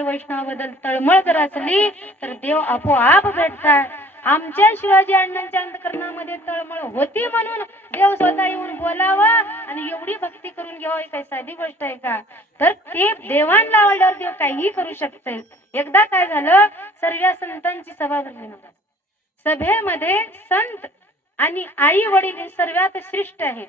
वैष्णवाबद्दल तळमळ जर असली तर देव आपोआप भेटतात. आमच्या शिवाजी अण्णांच्या अंतकरणामध्ये तळमळ होती म्हणून देव स्वतः येऊन बोलावा आणि एवढी भक्ती करून घ्यावी. काही साधी गोष्ट आहे का? तर ते देवांना आवडल्यावर देव काहीही करू शकते. एकदा काय झालं, सर्व संतांची सभा भरली. सभेमध्ये संत आणि आई वडील हे सर्वात श्रेष्ठ आहेत.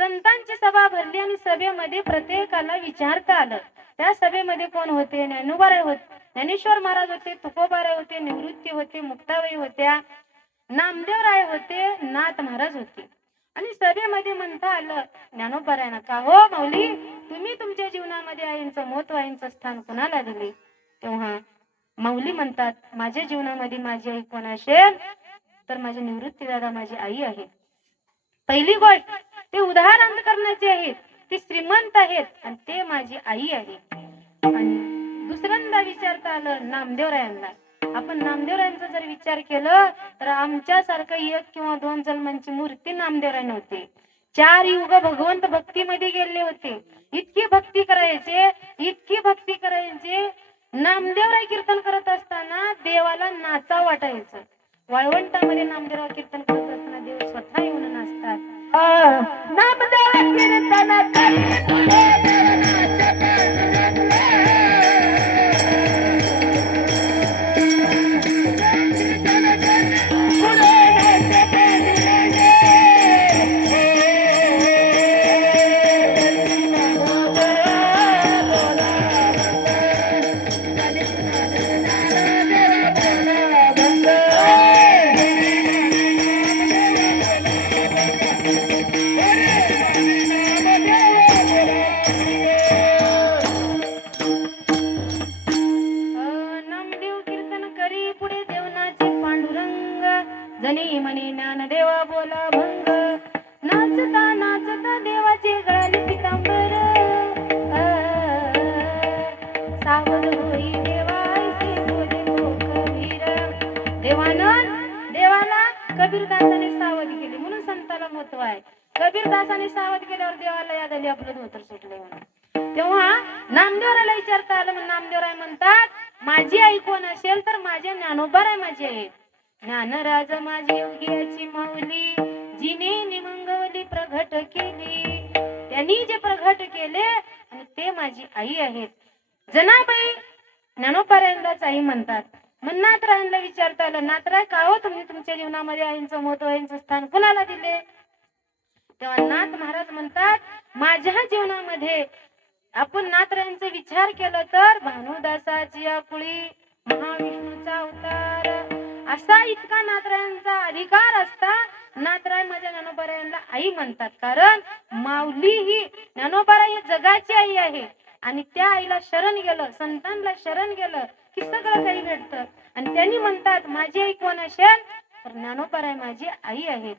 संतांची सभा भरली आणि सभेमध्ये प्रत्येकाला विचारता आलं. त्या सभेमध्ये कोण होते? ज्ञानोबाराय होते, ज्ञानेश्वर महाराज होते, तुकोबाराय होते, निवृत्ती होते, मुक्ताबाई होत्या, नामदेवराय होते, नाथ महाराज होते. आणि सभेमध्ये म्हणता आलं ज्ञानोबारायांना, का हो माऊली, तुम्ही तुमच्या जीवनामध्ये आईंचं महत्व, आईंचं स्थान कोणाला दिले? तेव्हा माऊली म्हणतात, माझ्या जीवनामध्ये माझी आई कोण असेल तर माझी निवृत्ती दादा माझी आई आहे. पहिली गोष्ट, ते उदाहरण अंतकरणाचे आहेत, ते श्रीमंत आहेत आणि ते माझी आई आहे. आणि दुसऱ्यांदा विचारता आलं नामदेवरायांना. आपण नामदेवरायांचा जर विचार केला तर आमच्यासारखं एक किंवा दोन जन्मांची मूर्ती नामदेवराय नव्हते. 4 युग भगवंत भक्तीमध्ये गेले होते. इतकी भक्ती करायचे, इतकी भक्ती करायचे. नामदेवराय कीर्तन करत असताना देवाला नाचा वाटायचं. वाळवंटामध्ये नामदेवराय कीर्तन करत असताना देव स्वतः येऊन नाचतात. नामदेव कीर्तन जनी म्हणे ज्ञानदेवा बोला भंग नाचता नाचता देवाचे गळाले पितांबर सावध होई देवा ऐसे बोले तो कबीर देवाला कबीरदासाने सावध केले म्हणून संताला महत्व आहे. कबीरदासाने सावध केल्यावर देवाला याद आली आपलं धोतर सुटले म्हणून. तेव्हा नामदेवराला विचारता आलं म्हणून नामदेवराय म्हणतात माझी आई कोण असेल तर माझे ज्ञानोबा आहे माझी आई. ज्ञानराज माझी योग्याची माऊली जिने निमंगवली प्रगट केली. त्यांनी जे प्रगट केले आणि ते माझी आई आहेत. जनाबाई ज्ञानोबारायांनाच आई म्हणतात. मग नाथरायांना विचारता आलं नाथराय का हो तुम्ही तुमच्या जीवनामध्ये आईंचं महत्व आईंचं स्थान कुणाला दिले. तेव्हा नाथ महाराज म्हणतात माझ्या जीवनामध्ये आपण नाथरायांचा विचार केला तर भानुदासाची आकुळी महाविष्णूचा अवतार असा इतका नाथरायांचा अधिकार असता नाथराय माझ्या ज्ञानोबारायांना आई म्हणतात. कारण माऊली ही ज्ञानोबाराय ही जगाची आई आहे आणि त्या आईला शरण गेलं संतांना शरण गेलं की सगळं काही भेटतं. आणि त्यांनी म्हणतात माझी आई कोण असेल तर ज्ञानोबाराय माझी आई आहेत.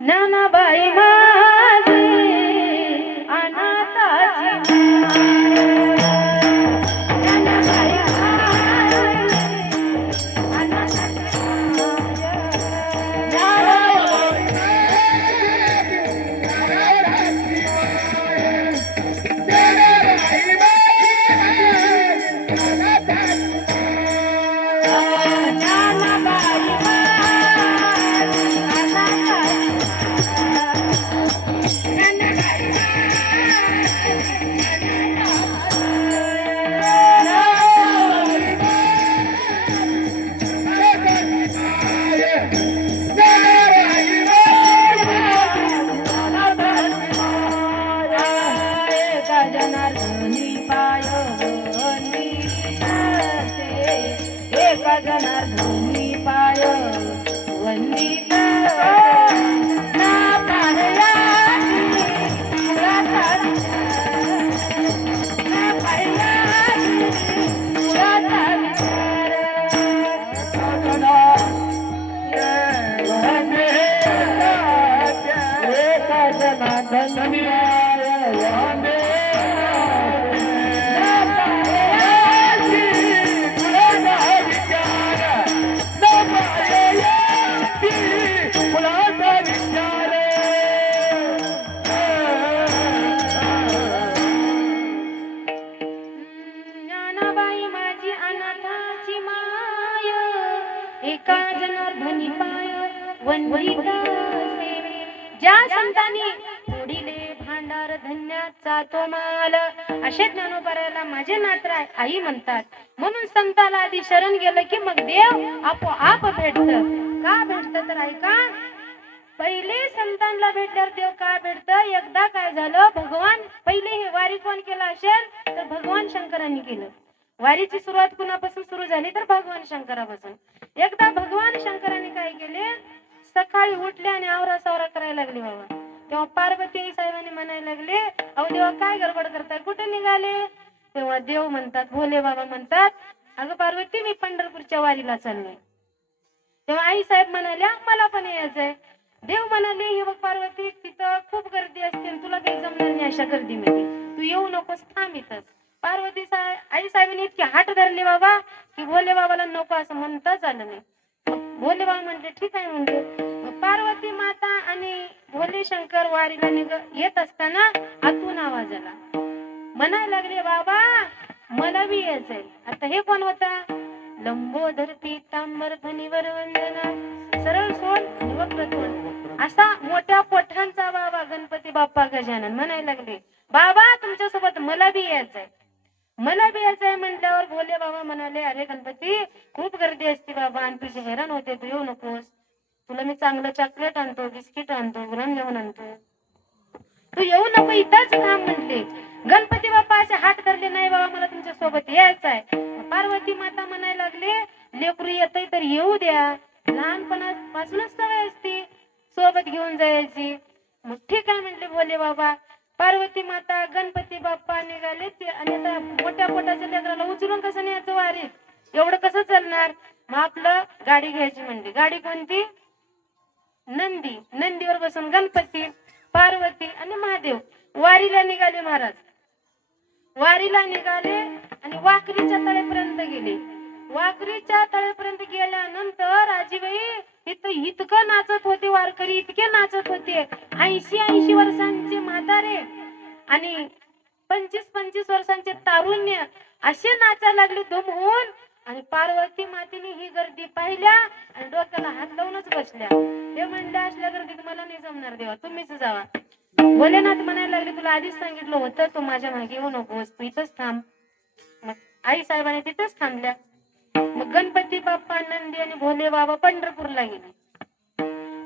ज्ञानाबाई माझी अनाथाची ज्ञानाबाई जनार्दनी पाय वंदित ना पारया एका जनार्दनी पाय वंदित सेवे. ज्या संतांनी फोडिले भांडार धन्याचा तो माल असे ज्ञानोबारायला माझे नाथराय आई म्हणतात. म्हणून संताला आधी शरण गेलं की मग देव आपोआप भेटत. का भेटत तर ऐका पहिले संतांना भेटल्यावर देव का भेटत. एकदा काय झालं भगवान पहिले हे वारी कोण केलं असेल तर भगवान शंकरांनी केलं. वारीची सुरुवात कुणापासून सुरू झाली तर भगवान शंकरापासून. एकदा भगवान शंकराने काय केले सकाळी उठले आणि आवरा सावरा करायला लागले बाबा. तेव्हा पार्वती साहेबांनी म्हणायला लागले अहो देवा काय गडबड करताय कुठे निघाले. तेव्हा देव म्हणतात भोले बाबा म्हणतात अगं पार्वती मी पंढरपूरच्या वारीला चाललोय. तेव्हा आई साहेब म्हणाल्या मला पण यायचंय. देव म्हणाले हे बघ पार्वती तिथं खूप गर्दी असते तुला काही जमणार नाही अशा गर्दीमध्ये तू येऊ नकोस थांब इथंच. पार्वती आई साहेबांनी इतकी हात धरली बाबा की भोले बाबाला नको असं म्हणताच आलं नाही. भोले बाबा म्हणले ठीक आहे म्हणले. पार्वती माता आणि भोले शंकर वारीला येत असताना आतून आवाज आला. म्हणायला लागले बाबा मला बी यायचंय. आता हे कोण होता लंबोदर पीतांबर फणीवर वंदना सरळ सोड वक्रतोड असा मोठ्या पोठांचा बाबा गणपती बाप्पा गजानन म्हणायला लागले बाबा तुमच्यासोबत मला बी यायचंय. मला बी यायचंय म्हटल्यावर भोले बाबा म्हणाले अरे गणपती खूप गर्दी असते बाबा आणि तुझे हैराण होते तू येऊ नकोस. तुला मी चांगलं चॉकलेट आणतो बिस्किट आणतो गुलाबजामुन आणतो तू येऊ नको इथंच थांब म्हटले. गणपती बाप्पा असे हात धरले नाही बाबा मला तुमच्या सोबत यायचंय. पार्वती माता म्हणायला लागले लेकरू येतय तर येऊ द्या. लहानपणापासूनच सवय असते सोबत घेऊन जायची. मग ठीक आहे म्हटले भोले बाबा. पार्वती माता गणपती बाप्पा निघाले ते आणि आता मोठ्या पोटाच्या लेकराला उचलून कसं न्यायचं वारीत एवढं कसं चालणार. मग आपलं गाडी घ्यायची म्हणली. गाडी कोणती? नंदी. नंदीवर बसून गणपती, पार्वती आणि महादेव वारीला निघाले महाराज. वारीला निघाले आणि वाकरीच्या तळेपर्यंत गेले. वाकरीच्या तळेपर्यंत गेल्यानंतर आजीबाई इथं इतकं नाचत होते वारकरी, इतके नाचत होते. 80 वर्षांचे म्हातारे आणि 25 वर्षांचे तारुण्य असे नाचायला लागले धूम होऊन. आणि पार्वती मातेने ही गर्दी पाहिल्या आणि डोक्याला हात लावूनच बसल्या. ते म्हणले असल्या गर्दीत मला नाही जमणार देवा, तुम्हीच जावा. भोलेनाथ म्हणायला लागले तुला आधीच सांगितलं होतं तू माझ्या मागे येऊ नकोस, तू इथंच थांब. मग आई साहेबांनी तिथंच थांबल्या. मग गणपती बाप्पा, नंदी आणि भोले बाबा पंढरपूरला गेले.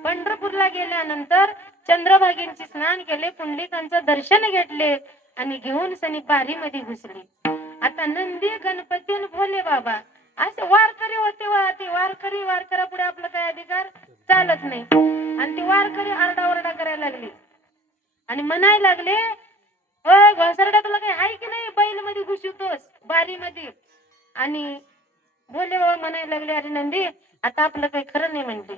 पंढरपूरला गेल्यानंतर चंद्रभागेंचे स्नान केले, पुंडलिकांचं दर्शन घेतले आणि घेऊन सनी बारीमध्ये घुसले. आता नंदी, गणपती आणि भोले बाबा असे वारकरी होते. ते वारकऱ्या पुढे आपलं काय अधिकार चालत नाही. आणि ते वारकरी आरडाओरडा करायला लागले आणि म्हणायला लागले ओ घसरडा तुला काही आहे की नाही, बैल मध्ये घुसवतोस बारी मध्ये. आणि भोले बाबा म्हणायला लागले अरे नंदी आता आपलं काही खरं नाही. म्हणते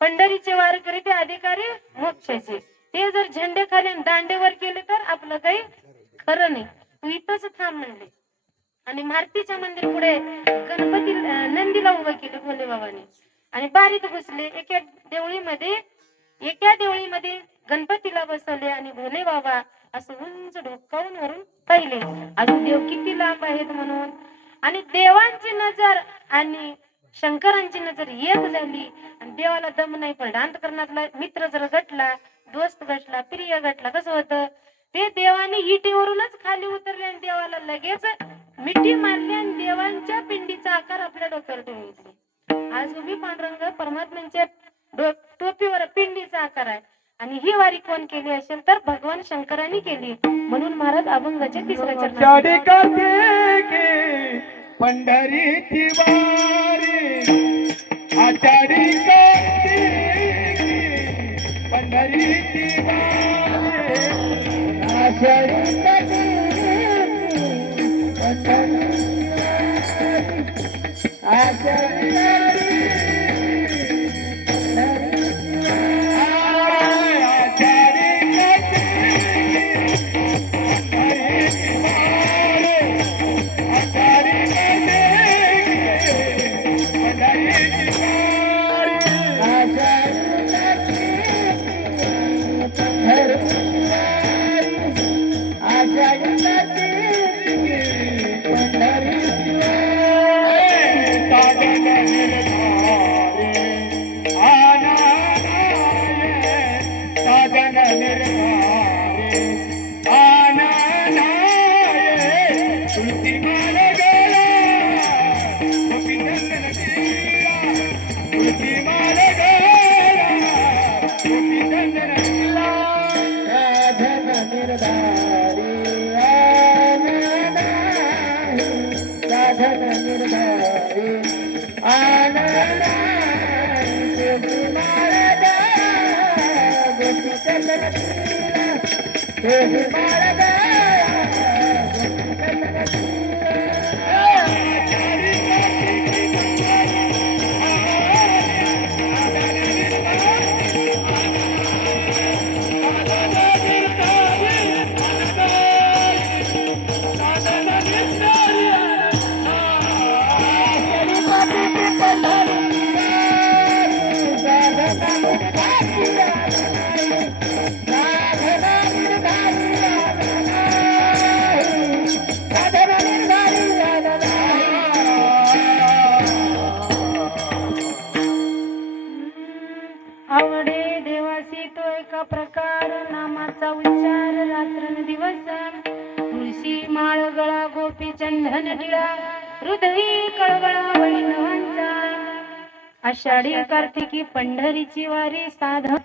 पंढरीचे वारकरी ते अधिकारी मोक्षाचे, ते जर झेंडे खाली दांडेवर केले तर आपलं काही खरं नाही, तू इथंच थांब म्हणले. आणि मारुतीच्या मंदिर पुढे गणपती नंदीला उभं केलं भोले बाबाने आणि बारीत घुसले. एका देवळीमध्ये गणपतीला बसवले आणि भोले बाबा असं उंच डोकावून वरून पाहिले अजून देव किती लांब आहेत म्हणून. आणि देवांची नजर आणि शंकरांची नजर एक झाली आणि देवाला दम नाही पडला. अंतकरणातला मित्र जर गटला, दोस्त गटला, प्रिय गटला, कसं होतं ते देवाने इटीवरूनच खाली उतरले आणि देवाला लगेच मिठी मारली आणि देवांच्या पिंडीचा आकार आपल्या डोक्यावर ठेवून घेतले. आज उभी पांडुरंग परमात्म्यांच्या टोपीवर पिंडीचा आकार आहे. आणि ही वारी कोण केली असेल तर भगवान शंकरांनी केली. म्हणून महाराज अभंगाचे तिसऱ्या चरणात पंढरीची वारी आचारी पंढरीची आवडे देवासी तो एका प्रकार नामाचा उच्चार रात्रंदिवस. तुळशी माळ गळा गोपी चंदन टिळा हृदयी कळवळा वैष्णवांचा. आषाढी कार्तिकी पंढरीची वारी साधा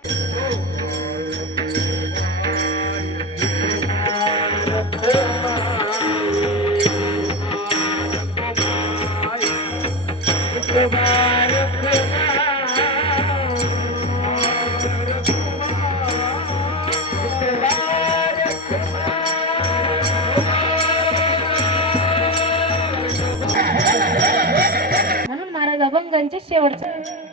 अभंगांचे शेवटचं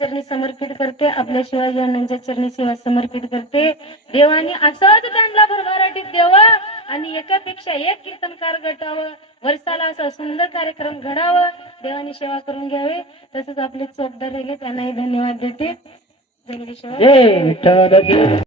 चरणी समर्पित करते. आपल्या शिवाजी अण्णांच्या चरणी सेवा समर्पित करते. देवानी असंच त्यांना भरभराटीत द्यावं आणि एकापेक्षा एक कीर्तनकार घटावं. वर्षाला असा सुंदर कार्यक्रम घडावं. देवानी सेवा करून घ्यावे. तसंच आपले चोपदार राहिले त्यांनाही धन्यवाद देते. जय विठ्ठल. जय विठ्ठल.